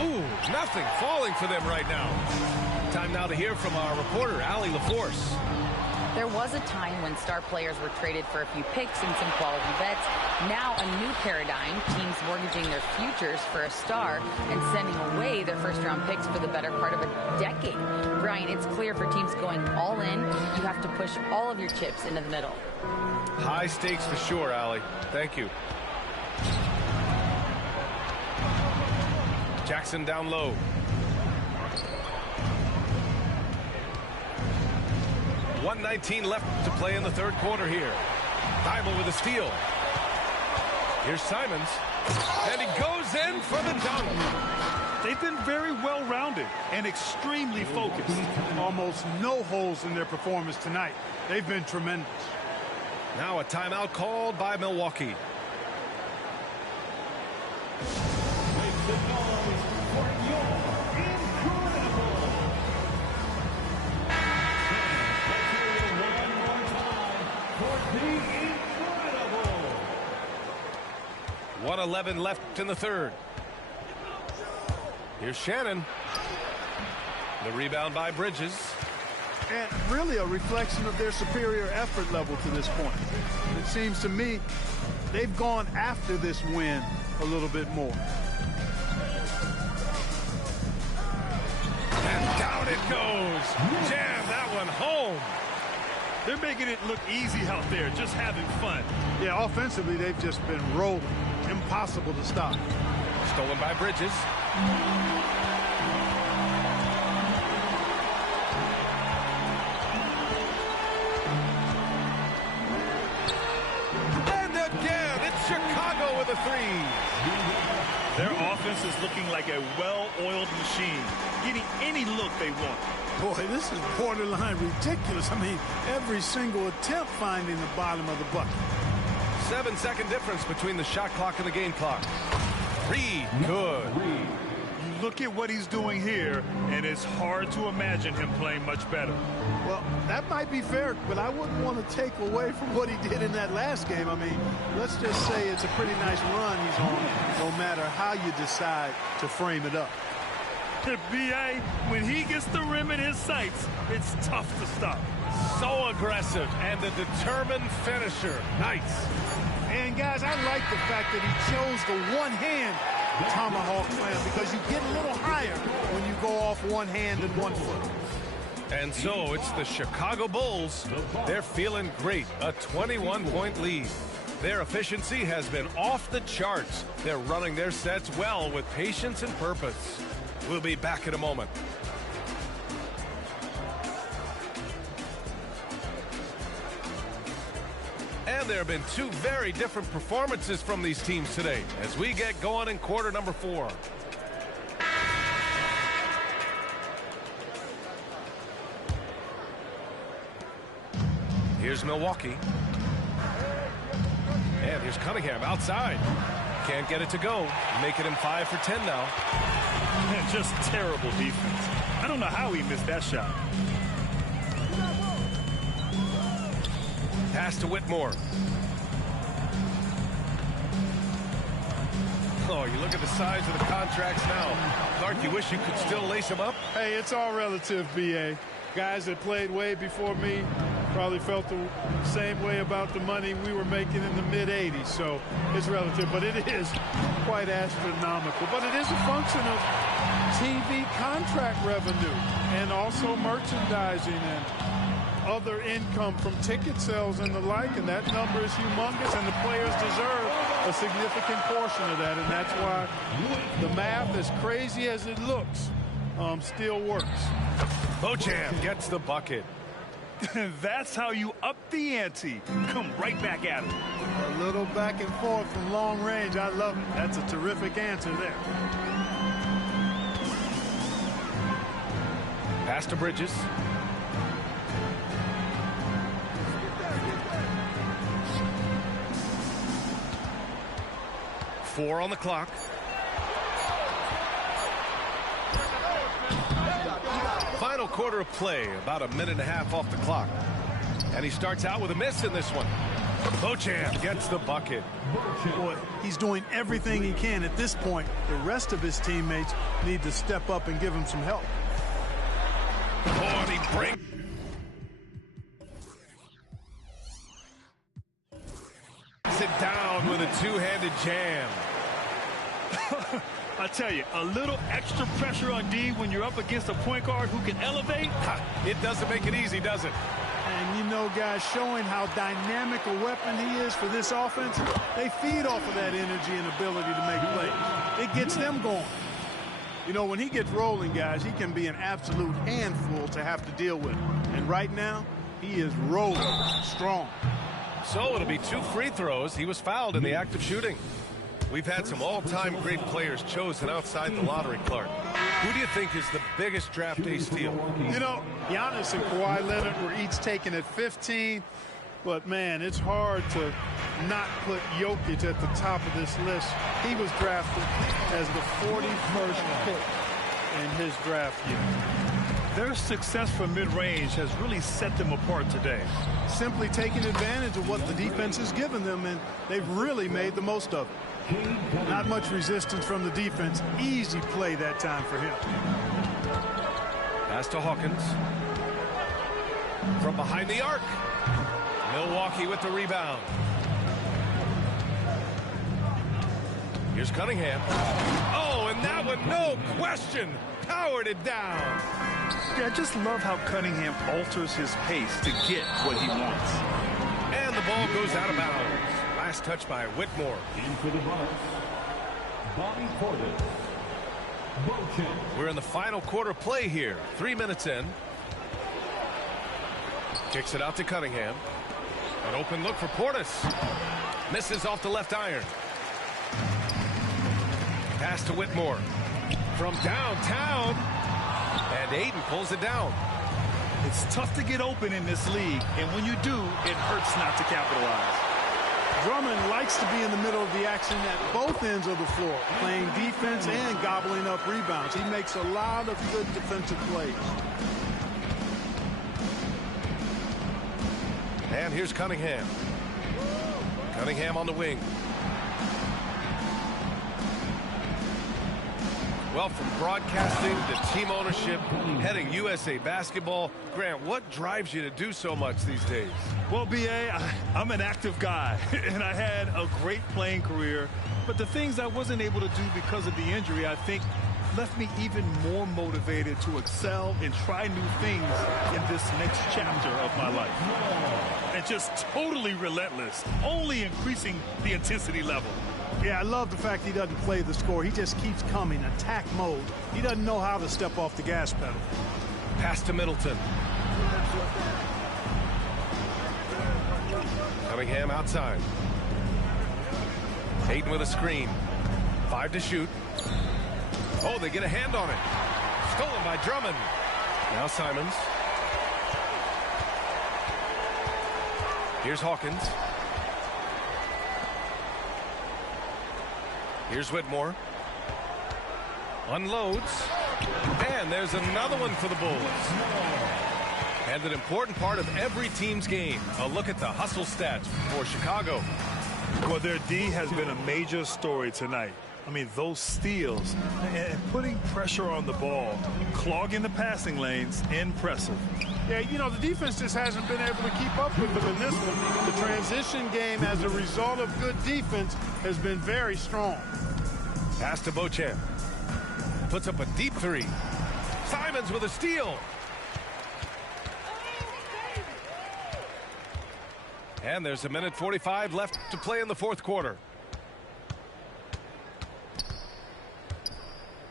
Ooh, nothing falling for them right now. Time now to hear from our reporter, Allie LaForce. There was a time when star players were traded for a few picks and some quality vets. Now a new paradigm, teams mortgaging their futures for a star and sending away their first-round picks for the better part of a decade. Brian, it's clear for teams going all in, you have to push all of your chips into the middle. High stakes for sure, Allie. Thank you. Jackson down low. .119 left to play in the third quarter here. Thibault with a steal. Here's Simons. And he goes in for the dunk. They've been very well-rounded and extremely focused. Almost no holes in their performance tonight. They've been tremendous. Now a timeout called by Milwaukee. .111 left in the third. Here's Shannon. The rebound by Bridges. And really a reflection of their superior effort level to this point. It seems to me they've gone after this win a little bit more. And down it goes. Jam that one home. They're making it look easy out there, just having fun. Yeah, offensively, they've just been rolling. Impossible to stop. Stolen by Bridges. And again, it's Chicago with a three. Their offense is looking like a well-oiled machine, getting any look they want. Boy, this is borderline ridiculous. I mean, every single attempt finding the bottom of the bucket. 7-second difference between the shot clock and the game clock. Three, good. You look at what he's doing here, and it's hard to imagine him playing much better. Well, that might be fair, but I wouldn't want to take away from what he did in that last game. I mean, let's just say it's a pretty nice run he's on, no matter how you decide to frame it up. BA, when he gets the rim in his sights, it's tough to stop. So aggressive and a determined finisher. Nice. And guys, I like the fact that he chose the one-hand tomahawk slam because you get a little higher when you go off one hand and 1 foot. And so it's the Chicago Bulls. They're feeling great. A 21-point lead. Their efficiency has been off the charts. They're running their sets well with patience and purpose. We'll be back in a moment. And there have been two very different performances from these teams today as we get going in quarter number 4. Here's Milwaukee. And here's Cunningham outside. Can't get it to go. Making him 5 for 10 now. Just terrible defense. I don't know how he missed that shot. Pass to Whitmore. Oh, you look at the size of the contracts now. Clark, you wish you could still lace them up? Hey, it's all relative, BA. Guys that played way before me probably felt the same way about the money we were making in the mid-'80s. So it's relative, but it is quite astronomical. But it is a function of TV contract revenue and also merchandising and other income from ticket sales and the like, and that number is humongous, and the players deserve a significant portion of that, and that's why the math, as crazy as it looks, still works. Bojam gets the bucket. That's how you up the ante. Come right back at him. A little back and forth from long range. I love it. That's a terrific answer there. Pass to Bridges. Four on the clock. Final quarter of play, about a minute and a half off the clock. And he starts out with a miss in this one. Beauchamp gets the bucket. Boy, he's doing everything he can at this point. The rest of his teammates need to step up and give him some help. Oh, and he breaks. It down with a two-handed jam. I tell you, a little extra pressure on D when you're up against a point guard who can elevate. It doesn't make it easy, does it? And you know, guys, showing how dynamic a weapon he is for this offense, they feed off of that energy and ability to make plays. It gets them going. You know, when he gets rolling, guys, he can be an absolute handful to have to deal with. And right now, he is rolling strong. So it'll be 2 free throws. He was fouled in the act of shooting. We've had some all-time great players chosen outside the lottery, Clark. Who do you think is the biggest draft day steal? You know, Giannis and Kawhi Leonard were each taken at 15. But, man, it's hard to not put Jokic at the top of this list. He was drafted as the 41st pick in his draft year. Their success from mid-range has really set them apart today. Simply taking advantage of what the defense has given them, and they've really made the most of it. Not much resistance from the defense. Easy play that time for him. Pass to Hawkins. From behind the arc. Milwaukee with the rebound. Here's Cunningham. Oh, and that one, no question, powered it down. Yeah, I just love how Cunningham alters his pace to get what he wants. And the ball goes out of bounds. Last touch by Whitmore. In for the Bucks, Bobby Portis. Beauchamp. We're in the final quarter play here. 3 minutes in. Kicks it out to Cunningham. An open look for Portis. Misses off the left iron. Pass to Whitmore. From downtown. And Aiden pulls it down. It's tough to get open in this league, and when you do, it hurts not to capitalize. Drummond likes to be in the middle of the action at both ends of the floor, playing defense and gobbling up rebounds. He makes a lot of good defensive plays. And here's Cunningham. Cunningham on the wing. Well, from broadcasting to team ownership, heading USA Basketball, Grant, what drives you to do so much these days? Well, BA, I'm an active guy, and I had a great playing career, but the things I wasn't able to do because of the injury, I think, left me even more motivated to excel and try new things in this next chapter of my life. And just totally relentless, only increasing the intensity level. Yeah, I love the fact he doesn't play the score. He just keeps coming, attack mode. He doesn't know how to step off the gas pedal. Pass to Middleton. Cunningham outside. Aiden with a screen. 5 to shoot. Oh, they get a hand on it. Stolen by Drummond. Now Simons. Here's Hawkins. Here's Whitmore. Unloads. And there's another one for the Bulls. And an important part of every team's game. A look at the hustle stats for Chicago. Well, their D has been a major story tonight. I mean, those steals and putting pressure on the ball, clogging the passing lanes, impressive. Yeah, you know, the defense just hasn't been able to keep up with them in this one. The transition game, as a result of good defense, has been very strong. Pass to Beauchamp. Puts up a deep 3. Simons with a steal. And there's 1:45 left to play in the fourth quarter.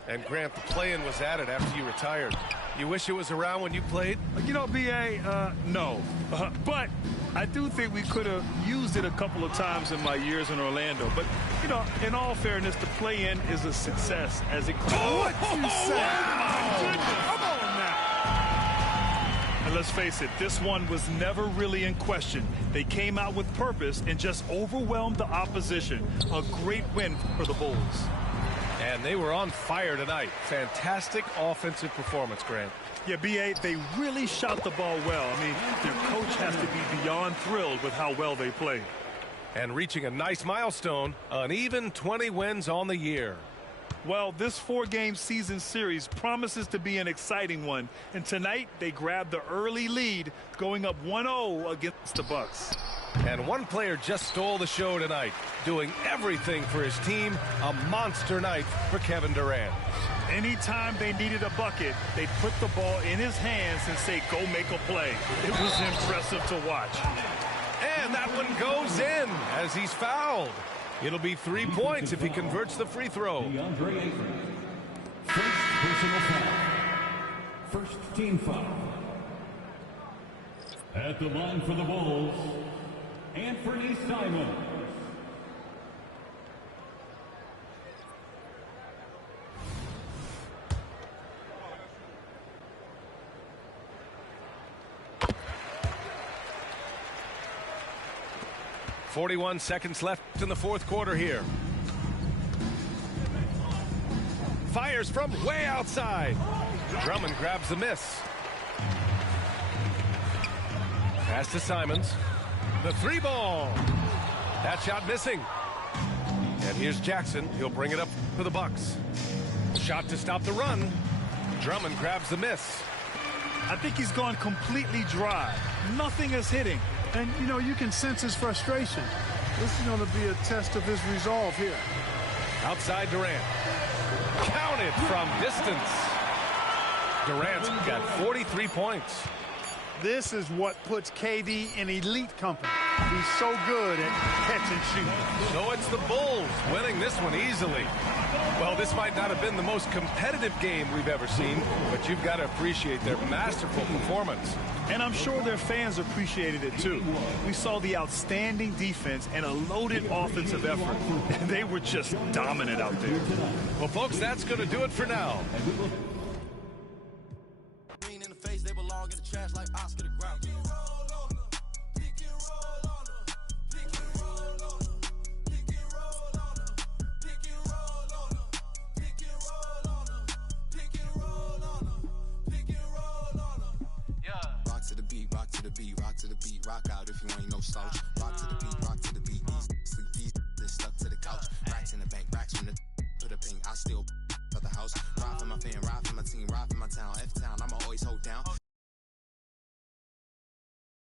And Grant, the play-in was added after you retired. You wish it was around when you played? You know, BA, no. But I do think we could have used it a couple of times in my years in Orlando. But, you know, in all fairness, the play-in is a success as it goes. What you say? My goodness. Come on now. And let's face it, this one was never really in question. They came out with purpose and just overwhelmed the opposition. A great win for the Bulls. And they were on fire tonight. Fantastic offensive performance, Grant. Yeah, BA, they really shot the ball well. I mean, their coach has to be beyond thrilled with how well they played. And reaching a nice milestone, an even 20 wins on the year. Well, this 4-game season series promises to be an exciting one. And tonight, they grabbed the early lead, going up 1-0 against the Bucks. And one player just stole the show tonight, doing everything for his team. A monster night for Kevin Durant. Anytime they needed a bucket, they'd put the ball in his hands and say, go make a play. It was impressive to watch. And that one goes in as he's fouled. It'll be 3 points if he converts the free throw. DeAndre Ayton. First personal foul. First team foul. At the line for the Bulls, Anthony Simons. .41 seconds left in the fourth quarter here. Fires from way outside. Drummond grabs the miss. Pass to Simons. The 3-ball. That shot missing. And here's Jackson. He'll bring it up for the Bucks. Shot to stop the run. Drummond grabs the miss. I think he's gone completely dry. Nothing is hitting. And, you know, you can sense his frustration. This is going to be a test of his resolve here. Outside Durant. Counted from distance. Durant's got 43 points. This is what puts KD in elite company. He's so good at catch and shoot. So it's the Bulls winning this one easily. Well, this might not have been the most competitive game we've ever seen, but you've got to appreciate their masterful performance. And I'm sure their fans appreciated it too. We saw the outstanding defense and a loaded offensive effort. They were just dominant out there. Well, folks, that's going to do it for now. Green in the face, they belong in the trash like Oscar the Grouch. Rock to the beat, rock to the beat, rock out if you ain't no slouch. Rock to the beat, sleep easy, stuck to the couch. Racks in the bank, racks from the to the ping. I still for the house. Ride for my fan, ride for my team, ride for my town. F-town, I'ma always hold down.